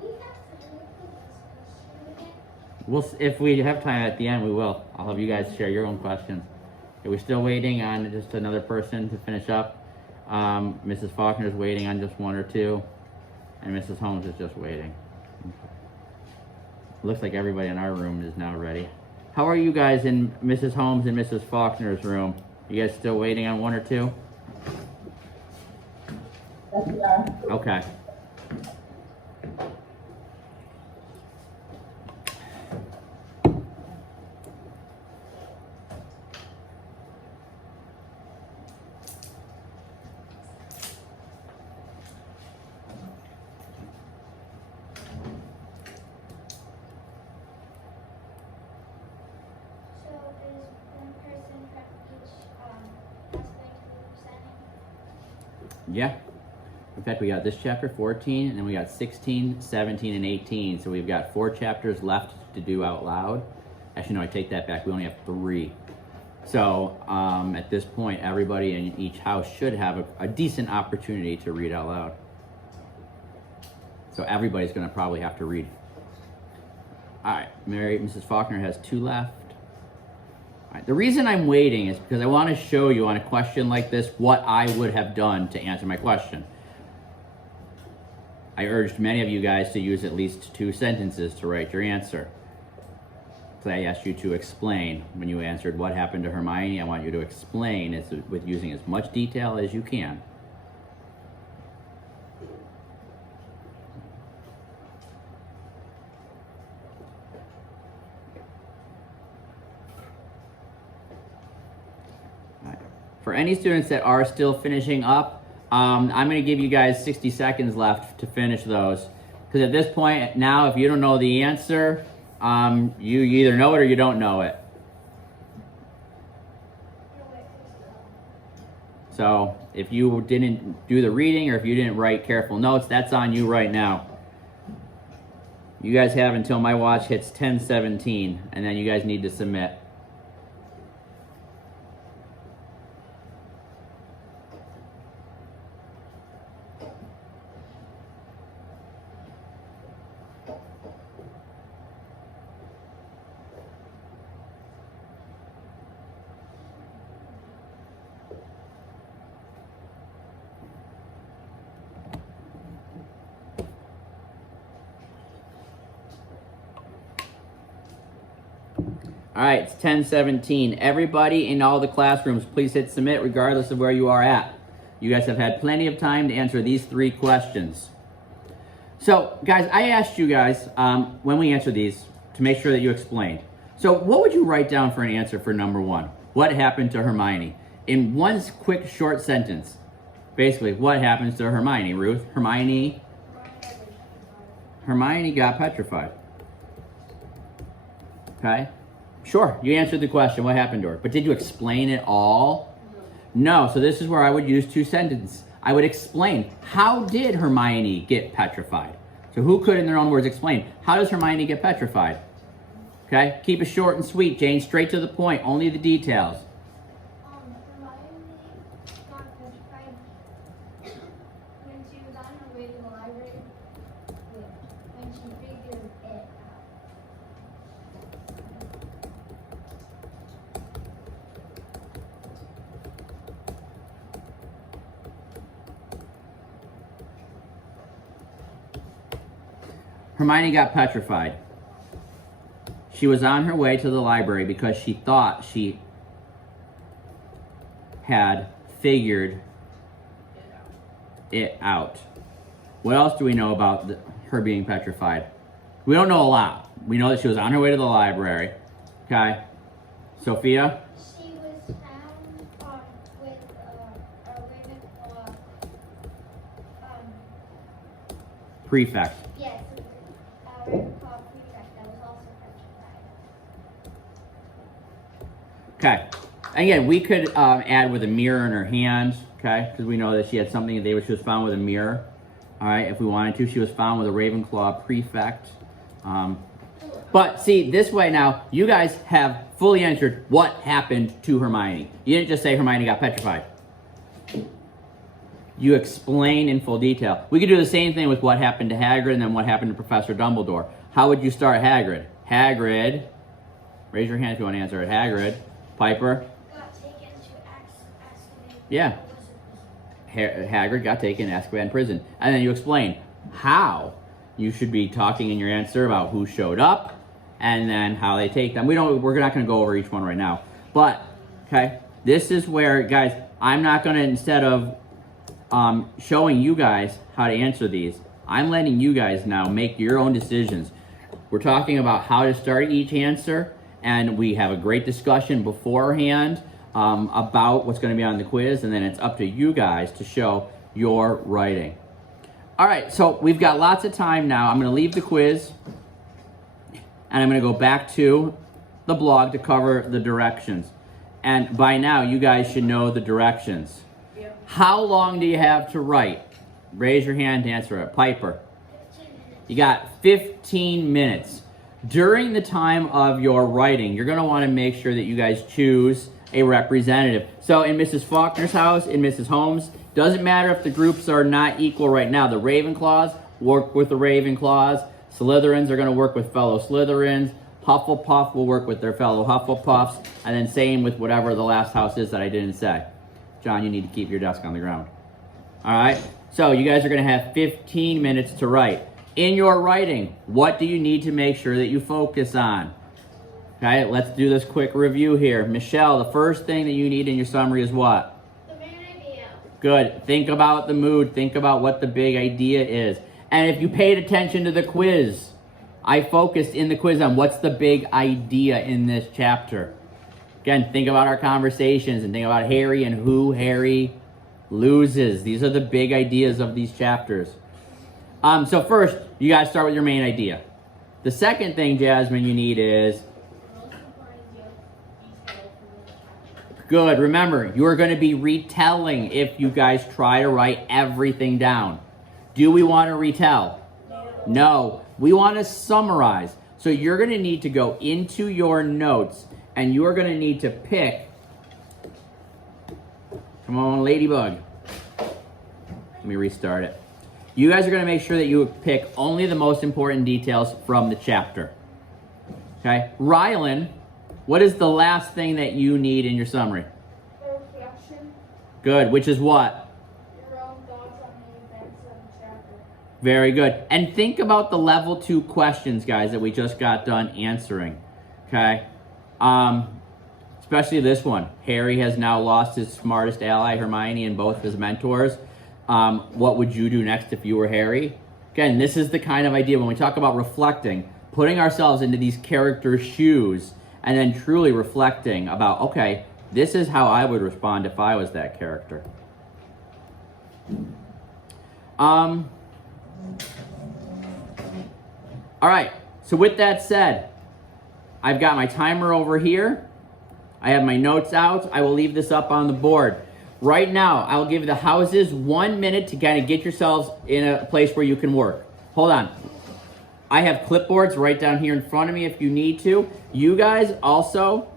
we have to look at this question again? If we have time at the end, we will. I'll have you guys share your own questions. We're still waiting on just another person to finish up. Mrs. Faulkner is waiting on just one or two, and Mrs. Holmes is just waiting. Looks like everybody in our room is now ready. How are you guys in Mrs. Holmes and Mrs. Faulkner's room? You guys still waiting on one or two? Yes, we are. Okay. So is one person from each that's going to be presenting? Yeah. In fact, we got this chapter 14, and then we got 16, 17, and 18. So we've got 4 chapters left to do out loud. Actually, no, I take that back. We only have 3. So at this point, everybody in each house should have a decent opportunity to read out loud. So everybody's going to probably have to read. All right, Mrs. Faulkner has 2 left. All right, the reason I'm waiting is because I want to show you on a question like this what I would have done to answer my question. I urged many of you guys to use at least 2 sentences to write your answer. So I asked you to explain. When you answered what happened to Hermione, I want you to explain with using as much detail as you can. For any students that are still finishing up, I'm going to give you guys 60 seconds left to finish those. Because at this point, now, if you don't know the answer, you either know it or you don't know it. So if you didn't do the reading or if you didn't write careful notes, that's on you right now. You guys have until my watch hits 10:17, and then you guys need to submit. All right, it's 10:17. Everybody in all the classrooms, please hit submit regardless of where you are at. You guys have had plenty of time to answer these 3 questions. So, guys, I asked you guys when we answer these to make sure that you explained. So what would you write down for an answer for number 1? What happened to Hermione? In one quick short sentence, basically, what happens to Hermione, Ruth? Hermione got petrified. Okay? Sure, you answered the question. What happened to her? But did you explain it all? No. So this is where I would use 2 sentences. I would explain, how did Hermione get petrified? So who could, in their own words, explain? How does Hermione get petrified? Okay, keep it short and sweet, Jane. Straight to the point. Only the details. Hermione got petrified when she was on her way to the library. When she figured it out. Hermione got petrified. She was on her way to the library because she thought she had figured it out. What else do we know about her being petrified? We don't know a lot. We know that she was on her way to the library. Okay. Sophia? She was found with a Ravenclaw. Prefect. Yes, a Ravenclaw prefect that was also petrified. Okay. Again, we could add with a mirror in her hand, okay? Because we know that she had something that she was found with a mirror. All right, if we wanted to. She was found with a Ravenclaw prefect. But see, this way now, you guys have fully answered what happened to Hermione. You didn't just say Hermione got petrified. You explain in full detail. We could do the same thing with what happened to Hagrid and then what happened to Professor Dumbledore. How would you start Hagrid? Hagrid, raise your hand if you want to answer it. Hagrid, Piper. Got taken to Azkaban. Yeah. Hagrid got taken to Azkaban prison. And then you explain how you should be talking in your answer about who showed up and then how they take them. We're not going to go over each one right now. But, okay, this is where, guys, I'm not going to, instead of showing you guys how to answer these, I'm letting you guys now make your own decisions. We're talking about how to start each answer, and we have a great discussion beforehand about what's going to be on the quiz, and then it's up to you guys to show your writing. All right, so we've got lots of time now. I'm going to leave the quiz, and I'm going to go back to the blog to cover the directions. And by now, you guys should know the directions. Yep. How long do you have to write? Raise your hand to answer it. Piper. 15 minutes. You got 15 minutes. During the time of your writing, you're going to want to make sure that you guys choose a representative. So in Mrs. Faulkner's house, in Mrs. Holmes, doesn't matter if the groups are not equal right now. The Ravenclaws work with the Ravenclaws. Slytherins are going to work with fellow Slytherins. Hufflepuff will work with their fellow Hufflepuffs. And then same with whatever the last house is that I didn't say. John, you need to keep your desk on the ground. All right? So you guys are going to have 15 minutes to write. In your writing, what do you need to make sure that you focus on? Okay, let's do this quick review here. Michelle, the first thing that you need in your summary is what? The main idea. Good. Think about the mood. Think about what the big idea is. And if you paid attention to the quiz, I focused in the quiz on what's the big idea in this chapter. Again, think about our conversations and think about Harry and who Harry loses. These are the big ideas of these chapters. So first, you got to start with your main idea. The second thing, Jasmine, you need is... Most important detail from the chapter. Good. Remember, you are going to be retelling if you guys try to write everything down. Do we want to retell? No. We want to summarize. So you're going to need to go into your notes and you are going to need to pick... Come on, Ladybug. Let me restart it. You guys are going to make sure that you pick only the most important details from the chapter. Okay? Rylan, what is the last thing that you need in your summary? Reflection, Good, which is what? your own thoughts on the events of the chapter. Very good. And think about the level 2 questions, guys, that we just got done answering. Okay? Especially this one. Harry has now lost his smartest ally, Hermione, and both his mentors. What would you do next if you were Harry? Again, this is the kind of idea when we talk about reflecting, putting ourselves into these characters' shoes, and then truly reflecting about, okay, this is how I would respond if I was that character. All right, so with that said, I've got my timer over here. I have my notes out. I will leave this up on the board. Right now, I'll give the houses 1 minute to kind of get yourselves in a place where you can work. hold on. I have clipboards right down here in front of me if you need to. You guys also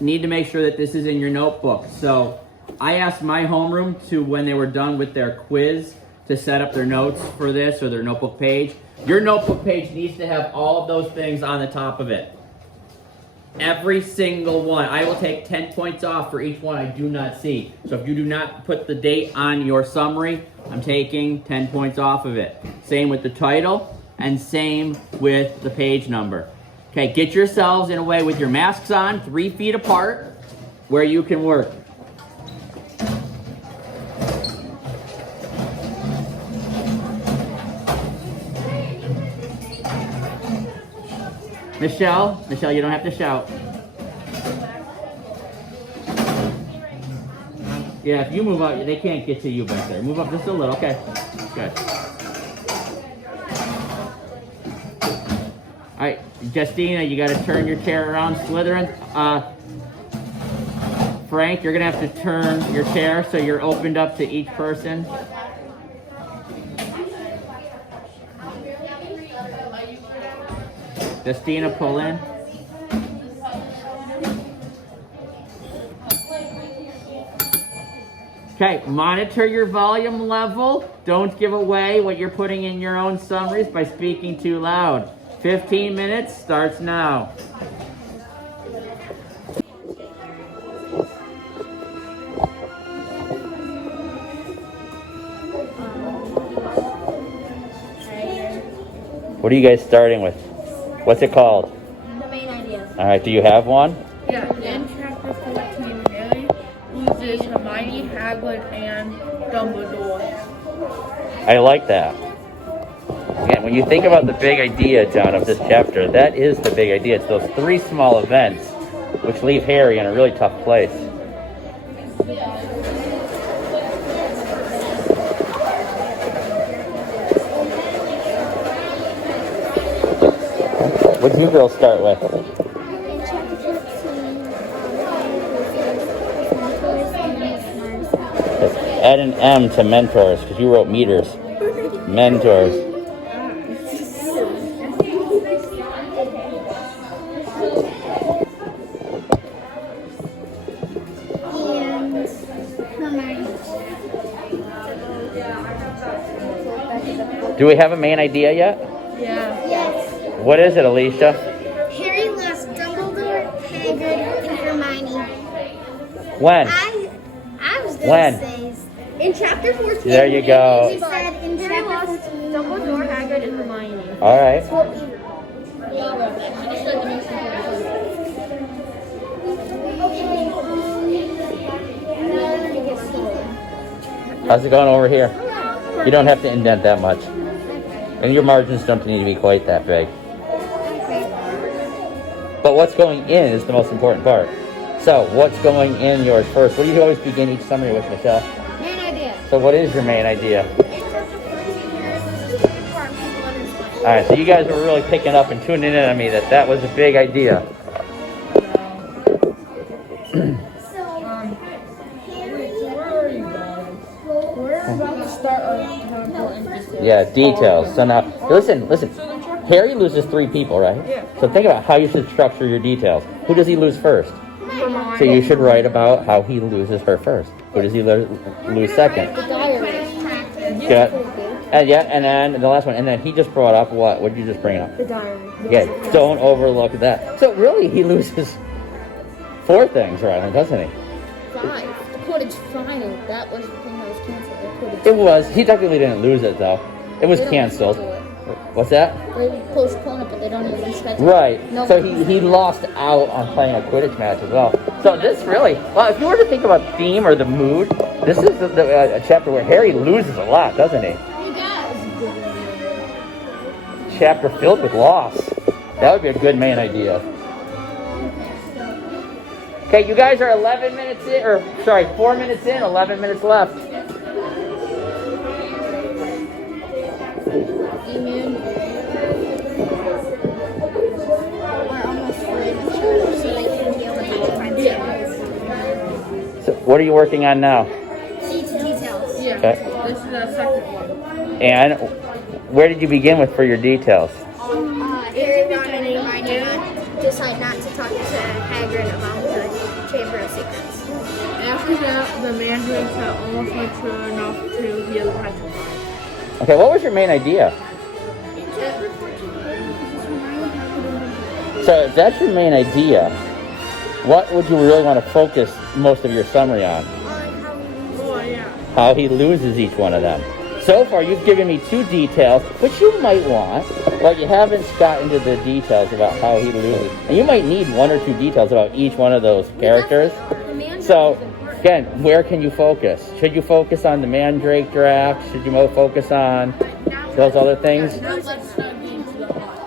need to make sure that this is in your notebook. So I asked my homeroom to, when they were done with their quiz, to set up their notes for this or their notebook page. Your notebook page needs to have all of those things on the top of it. Every single one. I will take 10 points off for each one I do not see. So if you do not put the date on your summary, I'm taking 10 points off of it. Same with the title and same with the page number. Okay, get yourselves in a way with your masks on, 3 feet apart, where you can work. Michelle, you don't have to shout. Yeah, if you move up, they can't get to you back there. Move up just a little, okay. Good. All right, Justina, you gotta turn your chair around. Slytherin, Frank, you're gonna have to turn your chair so you're opened up to each person. Justina, pull in. Okay, monitor your volume level. Don't give away what you're putting in your own summaries by speaking too loud. 15 minutes starts now. What are you guys starting with? What's it called? The main idea. All right, do you have one? Yeah, in chapter 14, Harry loses Hermione, Hagrid, and Dumbledore. I like that. Again, when you think about the big idea, John, of this chapter, that is the big idea. It's those 3 small events which leave Harry in a really tough place. What did you girls start with? In chapter 15, mentors. Add an M to mentors, because you wrote meters. Mentors. And Hermione. Do we have a main idea yet? Yeah. Yes. What is it, Alicia? Harry lost Dumbledore, Hagrid, and Hermione. When? I was When? gonna say in chapter 14. There you go. He said in Harry chapter lost 14. Dumbledore, Hagrid, and Hermione. All right. How's it going over here? You don't have to indent that much. And your margins don't need to be quite that big. But what's going in is the most important part. So, what's going in yours first? What do you always begin each summary with, Michelle? Main idea. So what is your main idea? In chapter 14, Harry loses 3 important people in his life. Alright, so you guys were really picking up and tuning in on me that was a big idea. Where are you guys? We're about to start our important details. Yeah, details. So now, listen. Harry loses 3 people, right? Yeah. So think about how you should structure your details. Who does he lose first? Hermione. So you should write about how he loses her first. Who does he lose second? The diary. Good. And then the last one. And then he just brought up what? What did you just bring up? The diary. Yeah, don't overlook that. So really, he loses 4 things, right? Doesn't he? 5. The Quidditch final. That was the thing that was canceled. The Quidditch. It was. He technically didn't lose it though. It was They don't canceled. cancel it. What's that? They postpone it, but they don't even reschedule it. Right. No. So he lost out on playing a Quidditch match as well. So this really, well, if you were to think about theme or the mood, this is a chapter where Harry loses a lot, doesn't he? He does. Chapter filled with loss. That would be a good main idea. Okay, you guys are 11 minutes in, or sorry, 4 minutes in, 11 minutes left. Amen. We're almost free, so they can deal with it. So what are you working on now? Details. Yeah. Okay. This is the second one. And where did you begin with for your details? Harry, Ron, and Hermione decide not to talk to Hagrid about the Chamber of Secrets. After that, the mandrakes are almost mature enough to heal the petrified. Okay, what was your main idea? So if that's your main idea, what would you really want to focus most of your summary on? Oh, yeah. How he loses each one of them. So far, you've given me 2 details, which you might want, but you haven't got into the details about how he loses. And you might need 1 or 2 details about each one of those characters. So, again, where can you focus? Should you focus on the Mandrake draft? Should you focus on those other things? Now let's snug into the plot.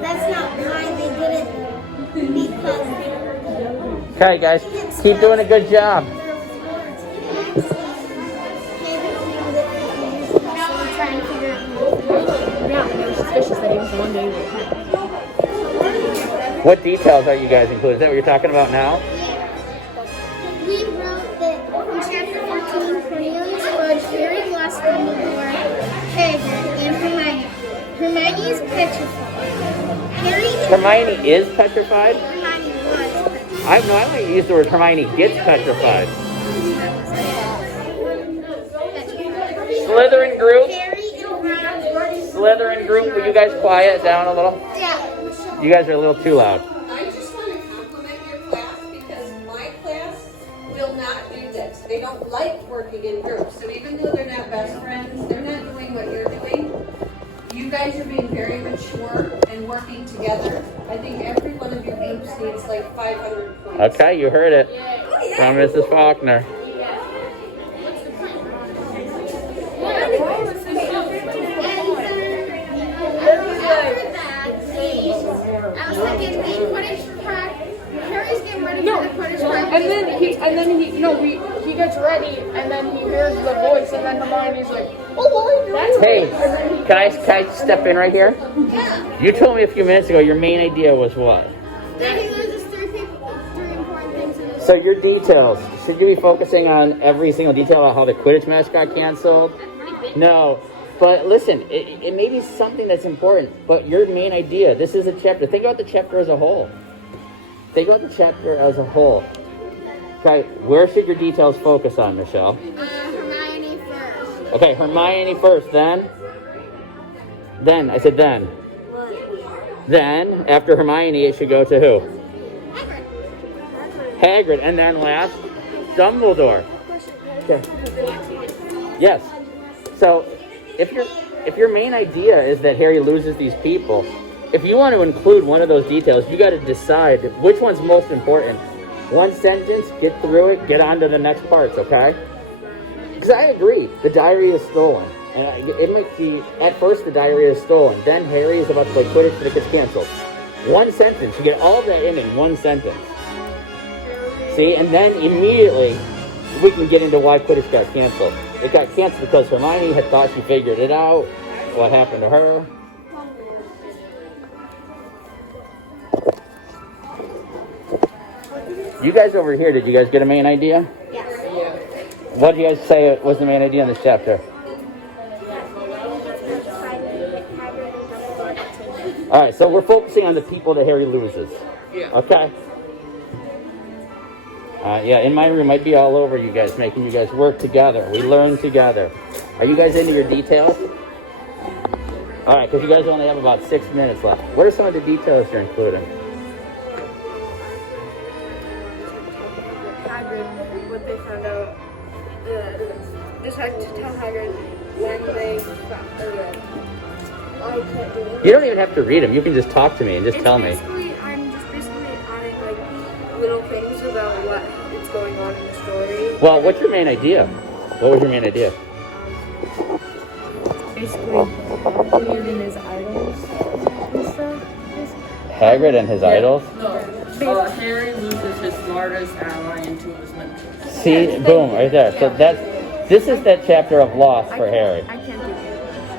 That's not why they did it, because Okay, guys, keep doing a good job. trying to figure out. Yeah, and they were suspicious that he was the one doing it. What details are you guys including? Is that what you're talking about now? We wrote that in chapter 14, Cornelius Fudge, Harry lost Dumbledore, Hagrid, and Hermione. Hermione is petrified. Hermione is petrified? Hermione was. I might use the word Hermione gets petrified. Slytherin group? Harry and Ron. Slytherin group, will you guys quiet down a little? Yeah. You guys are a little too loud. I just want to compliment your class because my class will not do this. They don't like working in groups. So even though they're not best friends, they're not doing what you're doing. You guys are being very mature and working together. I think every one of your groups needs like 500 points. Okay, you heard it from Mrs. Faulkner. I was thinking the Quidditch practice. Harry's getting ready for the Quidditch practice. He gets ready, and then he hears the voice, and then Hermione's like, "Oh, that's Hey, can I step in right here? Yeah. You told me a few minutes ago your main idea was what? Then he loses 3 important things in his So your details, should you be focusing on every single detail about how the Quidditch match got canceled? No. But listen, it may be something that's important, but your main idea, this is a chapter. Think about the chapter as a whole. Think about the chapter as a whole. Okay, where should your details focus on, Michelle? Hermione first. Okay, Hermione first, then? Then, I said then. Then, after Hermione, it should go to who? Hagrid, and then last, Dumbledore. Okay. Yes. So, if your main idea is that Harry loses these people, if you want to include one of those details, you got to decide which one's most important. One sentence, get through it, get on to the next parts, okay? Because I agree, the diary is stolen. And it might be, at first the diary is stolen, then Harry is about to play Quidditch and it gets canceled. One sentence, you get all of that in one sentence. See, and then immediately we can get into why Quidditch got canceled. It got canceled because Hermione had thought she figured it out, what happened to her. You guys over here, did you guys get a main idea? Yes. What did you guys say was the main idea in this chapter? Alright, so we're focusing on the people that Harry loses. Yeah. Okay? Yeah, in my room, I'd be all over you guys, making you guys work together. We learn together. Are you guys into your details? Alright, because you guys only have about 6 minutes left. What are some of the details you're including? Hagrid, what they found out, just had to tell Hagrid when they got, I can't do it. You don't even have to read them. You can just talk to me and just tell me. I'm just basically on it, like, little things about what is going on in the story. Well, what's your main idea? What was your main idea? Basically, Hagrid and his idols and stuff. Hagrid and his idols? No. Harry loses his smartest ally into his mentor. See, boom, right there. So this is that chapter of loss for Harry. I can't do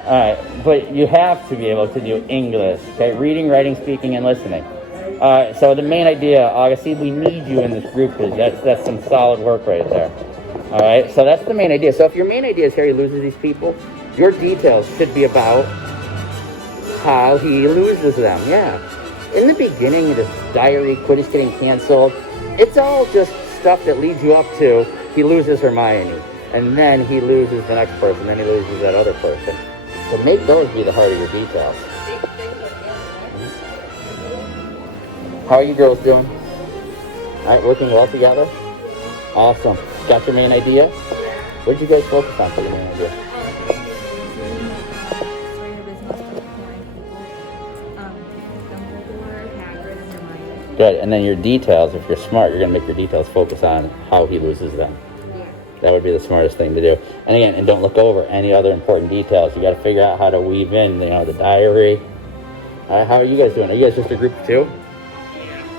All right, but you have to be able to do English, okay? Reading, writing, speaking, and listening. All So the main idea, August, see, we need you in this group because that's some solid work right there. All right, so that's the main idea. So if your main idea is Harry loses these people, your details should be about how he loses them. Yeah. In the beginning of this diary, Quidditch getting canceled, it's all just stuff that leads you up to he loses Hermione, and then he loses the next person, then he loses that other person. So make those be the heart of your details. How are you girls doing? All right, working well together? Awesome. Got your main idea? What did you guys focus on for your main idea? Good, and then your details, if you're smart, you're gonna make your details focus on how he loses them. That would be the smartest thing to do. And again, and don't look over any other important details. You gotta figure out how to weave in, the diary. How are you guys doing? Are you guys just a group of 2?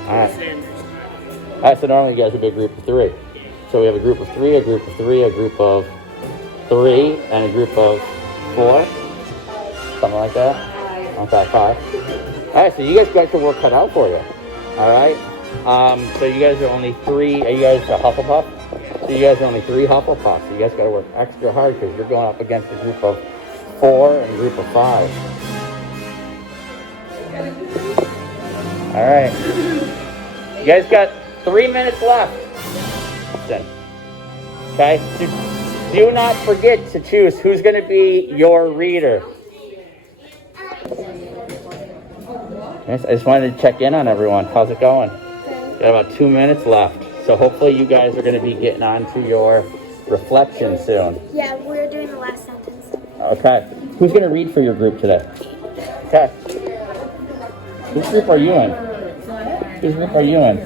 Alright. Alright, so normally you guys would be a group of 3. So we have a group of 3, a group of 3, a group of 3, and a group of 4. Something like that. Okay, 5. Alright, so you guys got your work cut out for you. Alright. So you guys are only 3. Are you guys a Hufflepuff? So you guys are only 3 Hufflepuffs. So you guys got to work extra hard because you're going up against a group of 4 and a group of 5. Alright. You guys got 3 minutes left. Okay? Do not forget to choose who's going to be your reader. Yes, I just wanted to check in on everyone. How's it going? Got about 2 minutes left. So hopefully you guys are going to be getting on to your reflection soon. Yeah, we're doing the last sentence. Okay. Who's going to read for your group today? Okay. Whose group are you in? Whose group are you in?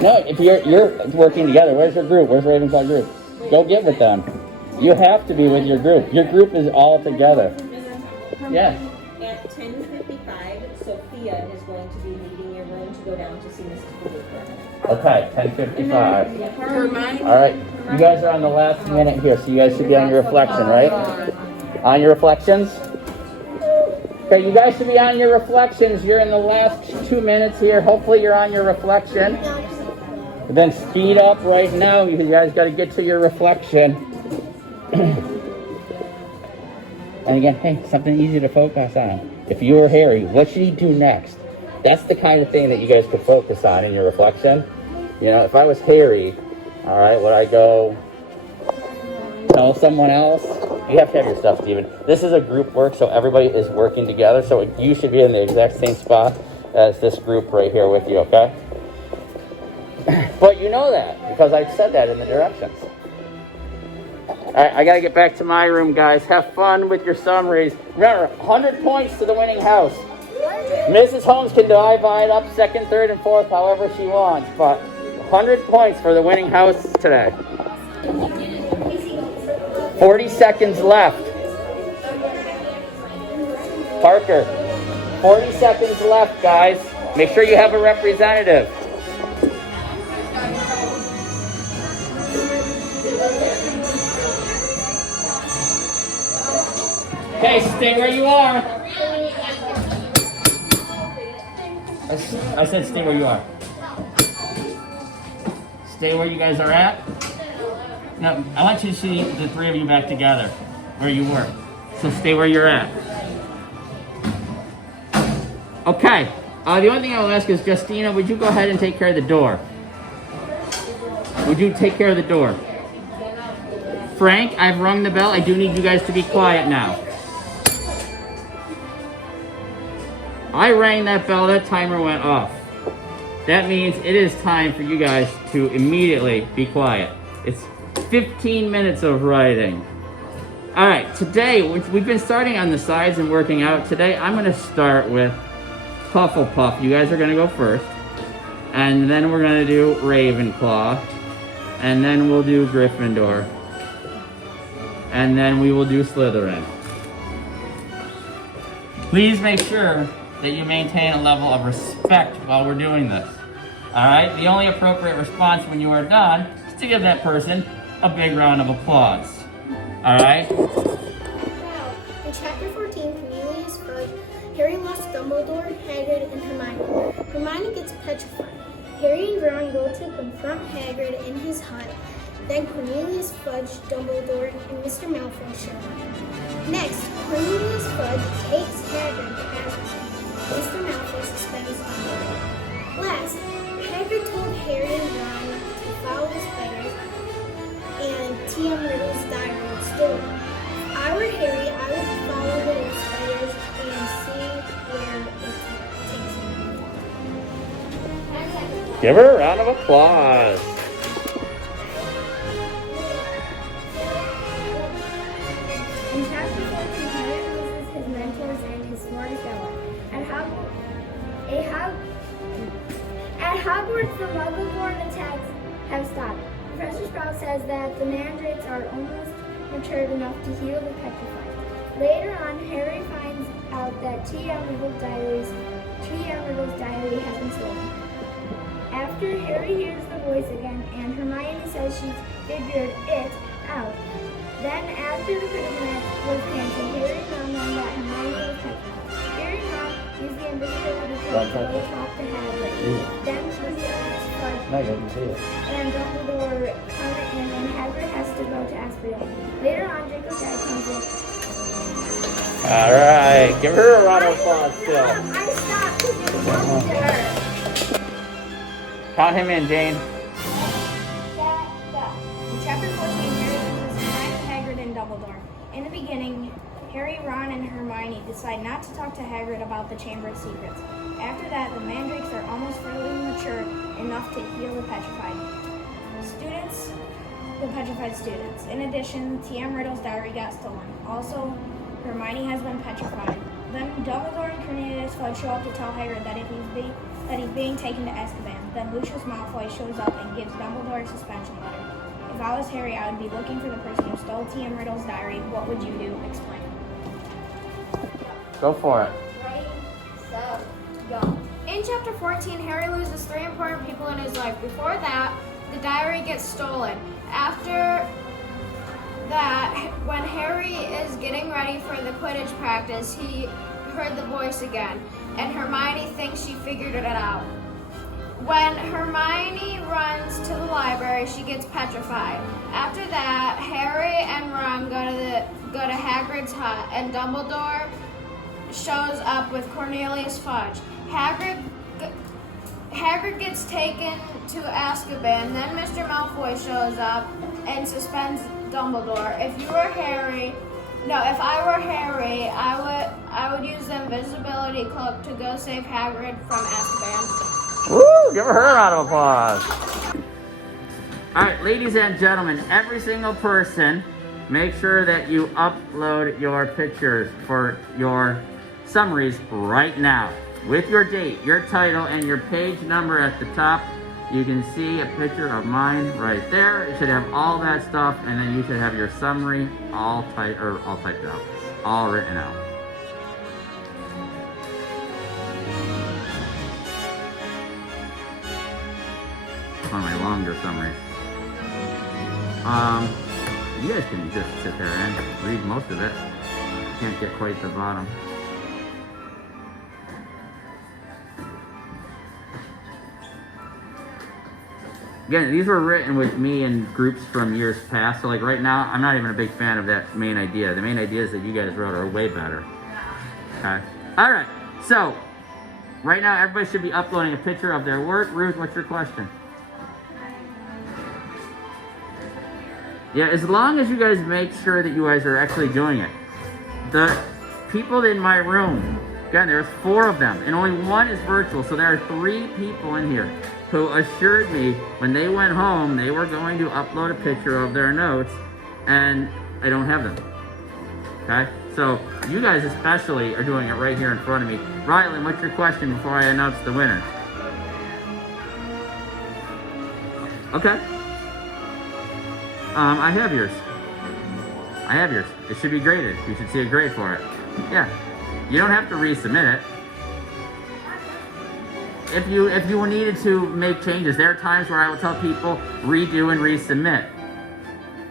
No, if you're working together, where's your group? Where's Ravenclaw group? Go get with them. You have to be with your group. Your group is all together. Yeah. At 10:55, Sophia is going to be leaving your room to go down to see Mrs. Blueberry. Okay, 10:55. All right, you guys are on the last minute here, so you guys should be on your reflection, right? On your reflections? Okay, you guys should be on your reflections. You're in the last 2 minutes here. Hopefully you're on your reflection. But then speed up right now because you guys got to get to your reflection. And again, hey, something easy to focus on. If you were Harry, what should he do next? That's the kind of thing that you guys could focus on in your reflection. If I was Harry, all right, would I go tell someone else? You have to have your stuff, Steven. This is a group work, so everybody is working together. So you should be in the exact same spot as this group right here with you, okay? But you know that because I said that in the directions. All right, I got to get back to my room, guys. Have fun with your summaries. Remember, 100 points to the winning house. Mrs. Holmes can divide up 2nd, 3rd, and 4th however she wants, but 100 points for the winning house today. 40 seconds left. Parker, 40 seconds left, guys. Make sure you have a representative. Okay, stay where you are. I said stay where you are. Stay where you guys are at. No, I want you to see the 3 of you back together where you were. So stay where you're at. Okay. The only thing I will ask is, Justina, would you go ahead and take care of the door? Would you take care of the door? Frank, I've rung the bell. I do need you guys to be quiet now. I rang that bell, that timer went off. That means it is time for you guys to immediately be quiet. It's 15 minutes of writing. All right, today, we've been starting on the sides and working out. Today, I'm gonna start with Hufflepuff. You guys are gonna go first. And then we're gonna do Ravenclaw. And then we'll do Gryffindor. And then we will do Slytherin. Please make sure that you maintain a level of respect while we're doing this. All right? The only appropriate response when you are done is to give that person a big round of applause. All right? Now, in chapter 14, Cornelius Fudge Harry lost Dumbledore, Hagrid, and Hermione. Hermione gets petrified. Harry and Ron go to confront Hagrid in his hut. Then Cornelius Fudge, Dumbledore, and Mr. Malfoy show up. Next, Cornelius Fudge takes Hagrid to Azkaban. Mr. Malfoy suspends Dumbledore. Last, Hagrid told Harry and Ron to follow the spiders, and T.M. Riddle's diary was stolen. If I were Harry, I would follow the spiders and see where it takes me. Give her a round of applause. In chapter 14, Harry loses his mentors and his smartest ally. At Hogwarts, the Muggle-born attacks have stopped. Professor Sprout says that the mandrakes are almost matured enough to heal the petrified. Later on, Harry finds out that T.M. Riddle's diary has been stolen. After Harry hears the voice again, and Hermione says she's figured it out. Then, after the Quidditch match was cancelled, Harry and Ron learned that Hermione was petrified. Harry and Ron use the invisibility cloak to go talk to Hagrid. Then Cornelius Fudge and Dumbledore come in, and Hagrid has to go to Azkaban. Later on, Draco Dad comes in. All right, give her a round of applause still. I stopped because you were talking to her. Count him in, Jane. In chapter 14, Harry loses Hermione, Hagrid, and Dumbledore. In the beginning, Harry, Ron, and Hermione decide not to talk to Hagrid about the Chamber of Secrets. After that, the mandrakes are almost fully mature enough to heal the petrified students. In addition, T.M. Riddle's diary got stolen. Also, Hermione has been petrified. Then Dumbledore and Cornelius Fudge show up to tell Hagrid that he's being taken to Azkaban. Then Lucius Malfoy shows up and gives Dumbledore a suspension letter. If I was Harry, I would be looking for the person who stole T.M. Riddle's diary. What would you do? Explain. Go for it. Ready, set, go. In chapter 14, Harry loses 3 important people in his life. Before that, the diary gets stolen. After that, when Harry is getting ready for the Quidditch practice, he heard the voice again, and Hermione thinks she figured it out. When Hermione runs to the library, she gets petrified. After that, Harry and Ron go to Hagrid's hut, and Dumbledore shows up with Cornelius Fudge. Hagrid gets taken to Azkaban. Then Mr. Malfoy shows up and suspends Dumbledore. If I were Harry, I would use the invisibility cloak to go save Hagrid from Azkaban. Woo! Give her a round of applause. All right, ladies and gentlemen, every single person, make sure that you upload your pictures for your summaries right now with your date, your title, and your page number at the top. You can see a picture of mine right there. It should have all that stuff, and then you should have your summary all typed out, all written out. One of my longer summaries. You guys can just sit there and read most of it. Can't get quite to the bottom. Again, these were written with me in groups from years past. So like right now, I'm not even a big fan of that main idea. The main ideas that you guys wrote are way better. Okay. All right. So right now, everybody should be uploading a picture of their work. Ruth, what's your question? Yeah, as long as you guys make sure that you guys are actually doing it. The people in my room, again, there's 4 of them, and only 1 is virtual. So there are 3 people in here who assured me when they went home, they were going to upload a picture of their notes, and I don't have them. Okay? So you guys especially are doing it right here in front of me. Rylan, what's your question before I announce the winner? Okay. I have yours. It should be graded. You should see a grade for it. Yeah. You don't have to resubmit it. If you needed to make changes, there are times where I will tell people redo and resubmit.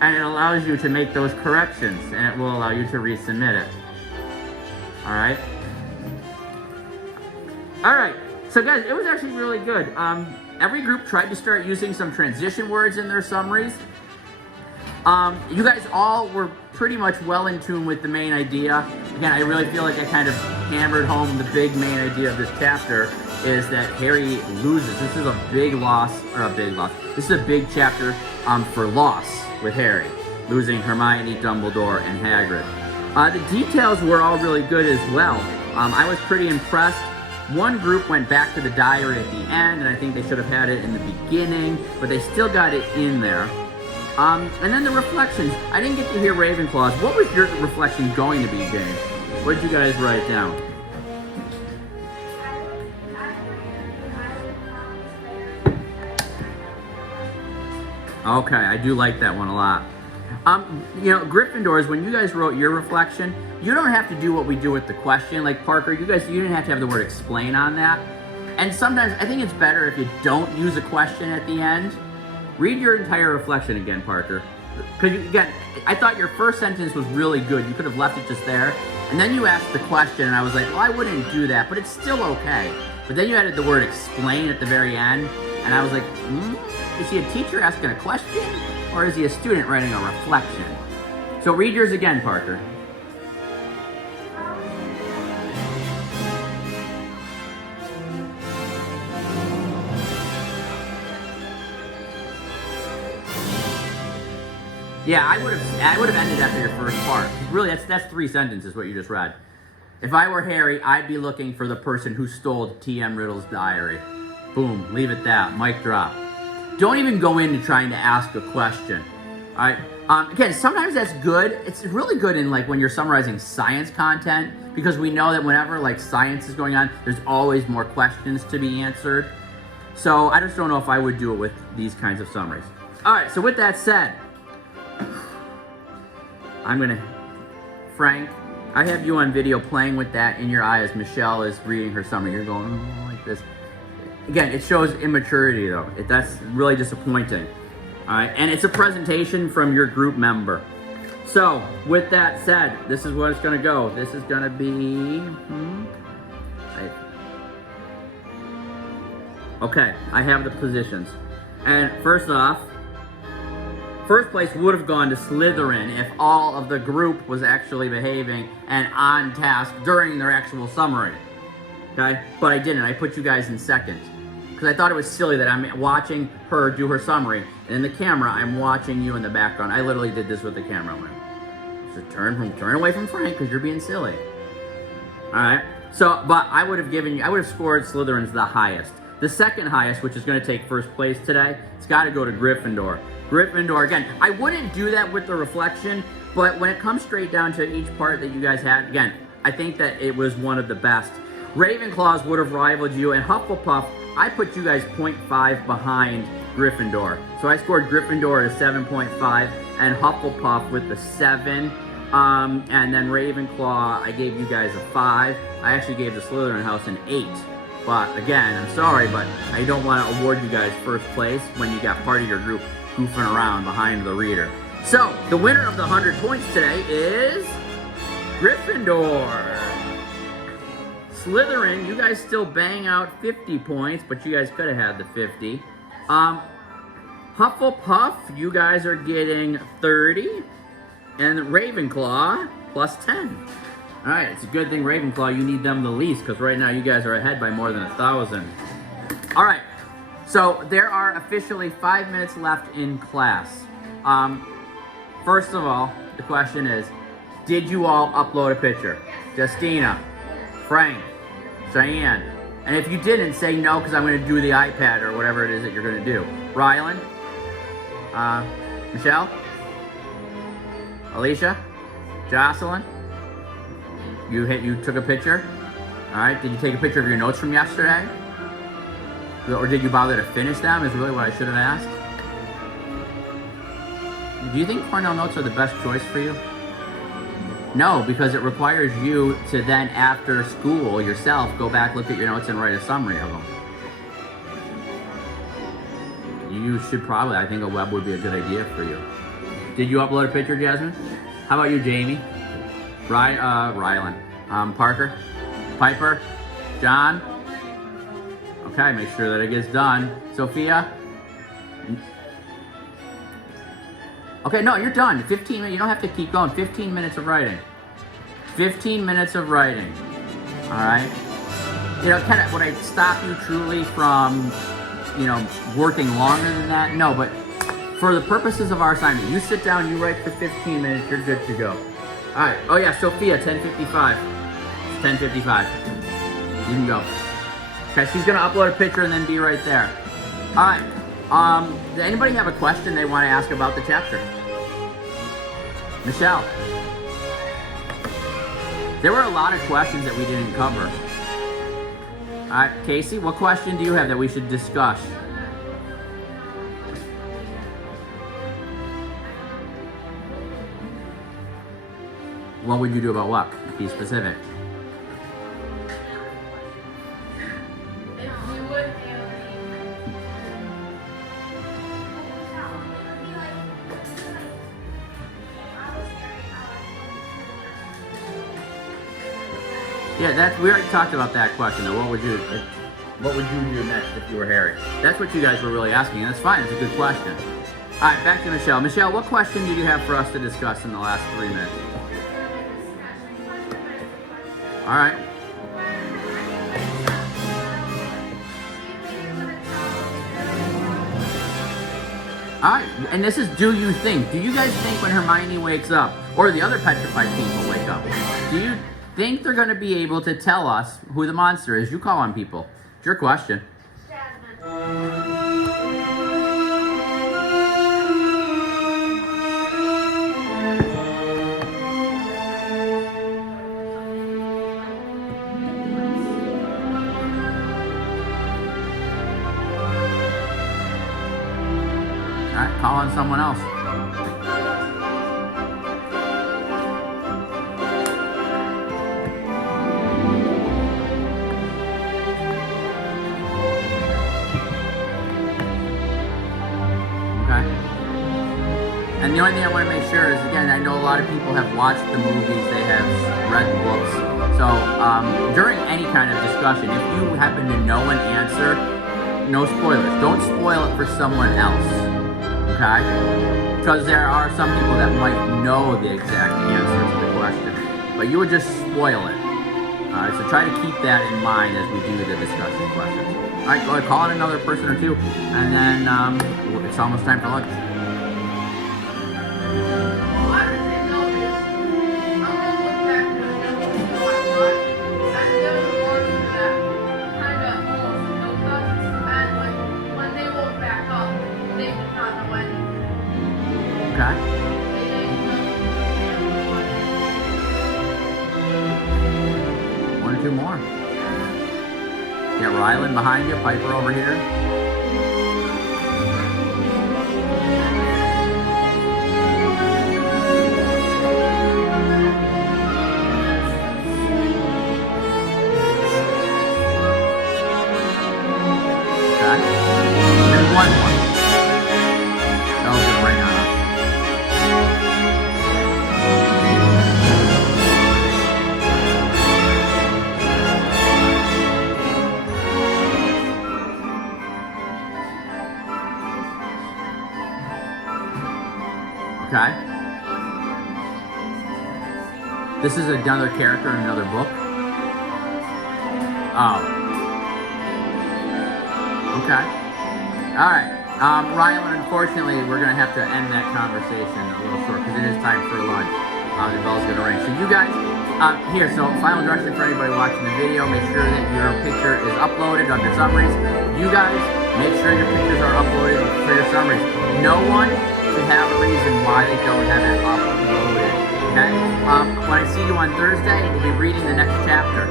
And it allows you to make those corrections, and it will allow you to resubmit it. All right? All right, so guys, it was actually really good. Every group tried to start using some transition words in their summaries. You guys all were pretty much well in tune with the main idea. Again, I really feel like I kind of hammered home the big main idea of this chapter is that Harry loses. This is a big loss, or a big loss. This is a big chapter for loss with Harry, losing Hermione, Dumbledore, and Hagrid. The details were all really good as well. I was pretty impressed. One group went back to the diary at the end, and I think they should have had it in the beginning, but they still got it in there. And then the reflections. I didn't get to hear Ravenclaw's. What was your reflection going to be, James? What did you guys write down? Okay, I do like that one a lot. You know, Gryffindors, when you guys wrote your reflection, you don't have to do what we do with the question. Like Parker, you didn't have to have the word explain on that. And sometimes I think it's better if you don't use a question at the end. Read your entire reflection again, Parker. Because again, I thought your first sentence was really good. You could have left it just there. And then you asked the question, and I was like, well, I wouldn't do that, but it's still okay. But then you added the word explain at the very end, and I was like, is he a teacher asking a question, or is he a student writing a reflection? So read yours again, Parker. Yeah, I would have ended after your first part. Really, that's 3 sentences what you just read. If I were Harry, I'd be looking for the person who stole T.M. Riddle's diary. Boom, leave it that. Mic drop. Don't even go into trying to ask a question. All right. Again, sometimes that's good. It's really good in like when you're summarizing science content because we know that whenever like science is going on, there's always more questions to be answered. So I just don't know if I would do it with these kinds of summaries. All right. So with that said, Frank, I have you on video playing with that in your eye as Michelle is reading her summary. You're going like this. Again, it shows immaturity though. That's really disappointing. All right, and it's a presentation from your group member. So with that said, this is what it's gonna go. This is gonna be, okay, I have the positions. And first off, first place would have gone to Slytherin if all of the group was actually behaving and on task during their actual summary. Okay? But I didn't. I put you guys in second. Because I thought it was silly that I'm watching her do her summary, and in the camera, I'm watching you in the background. I literally did this with the camera on. So turn away from Frank, because you're being silly. Alright? So, but I would have scored Slytherin's the highest. The second highest, which is going to take first place today, it's got to go to Gryffindor. Gryffindor, again, I wouldn't do that with the reflection, but when it comes straight down to each part that you guys had, again, I think that it was one of the best. Ravenclaws would have rivaled you, and Hufflepuff, I put you guys 0.5 behind Gryffindor. So I scored Gryffindor at a 7.5, and Hufflepuff with the 7. And then Ravenclaw, I gave you guys a 5. I actually gave the Slytherin house an 8. But again, I'm sorry, but I don't want to award you guys first place when you got part of your group goofing around behind the reader. So, the winner of the 100 points today is Gryffindor. Slytherin, you guys still bang out 50 points, but you guys could have had the 50. Hufflepuff, you guys are getting 30. And Ravenclaw, plus 10. All right, it's a good thing Ravenclaw, you need them the least, because right now you guys are ahead by more than 1,000. All right. So there are officially 5 minutes left in class. First of all, the question is, did you all upload a picture? Justina, Frank, Cheyenne. And if you didn't, say no, because I'm going to do the iPad or whatever it is that you're going to do. Rylan? Michelle? Alicia? Jocelyn? You took a picture? All right, did you take a picture of your notes from yesterday? Or did you bother to finish them, is really what I should have asked. Do you think Cornell notes are the best choice for you? No, because it requires you to then, after school, yourself, go back, look at your notes, and write a summary of them. You should probably, I think a web would be a good idea for you. Did you upload a picture, Jasmine? How about you, Jamie? Rylan? Parker? Piper? John? Okay, make sure that it gets done. Sophia? Okay, no, you're done. 15 minutes, you don't have to keep going. 15 minutes of writing. 15 minutes of writing. All right? You know, kind of, would I stop you truly from, you know, working longer than that? No, but for the purposes of our assignment, you sit down, you write for 15 minutes, you're good to go. All right. Oh, yeah, Sophia, 10:55. It's 10:55. You can go. Okay, she's going to upload a picture and then be right there. All right. Does anybody have a question they want to ask about the chapter? Michelle. There were a lot of questions that we didn't cover. All right, Casey, what question do you have that we should discuss? What would you do about what? Be specific. If you would, Yeah, we already talked about that question. Though. What would you do next if you were Harry? That's what you guys were really asking. And that's fine. It's a good question. All right, back to Michelle. Michelle, what question did you have for us to discuss in the last 3 minutes? All right. All right, and this is do you think? Do you guys think when Hermione wakes up, or the other petrified people wake up, do you think they're going to be able to tell us who the monster is? You call on people. It's your question. All right, call on someone else. And the only thing I want to make sure is, again, I know a lot of people have watched the movies, they have read the books. So during any kind of discussion, if you happen to know an answer, no spoilers. Don't spoil it for someone else, okay? Because there are some people that might know the exact answer to the question, but you would just spoil it. All right, so try to keep that in mind as we do the discussion questions. All right, go ahead, call in another person or two, and then it's almost time for lunch. Okay. One or two more. Yeah, Rylan behind you, Piper over here. Okay. And one more. That was gonna ring on us. Okay. This is another character in another book. Oh. Okay. All right. Rylan, unfortunately, we're going to have to end that conversation a little short because it is time for lunch. The bell's going to ring. So you guys, so final direction for anybody watching the video, make sure that your picture is uploaded under summaries. You guys, make sure your pictures are uploaded for your summaries. No one should have a reason why they don't have it uploaded, okay? When I see you on Thursday, we'll be reading the next chapter.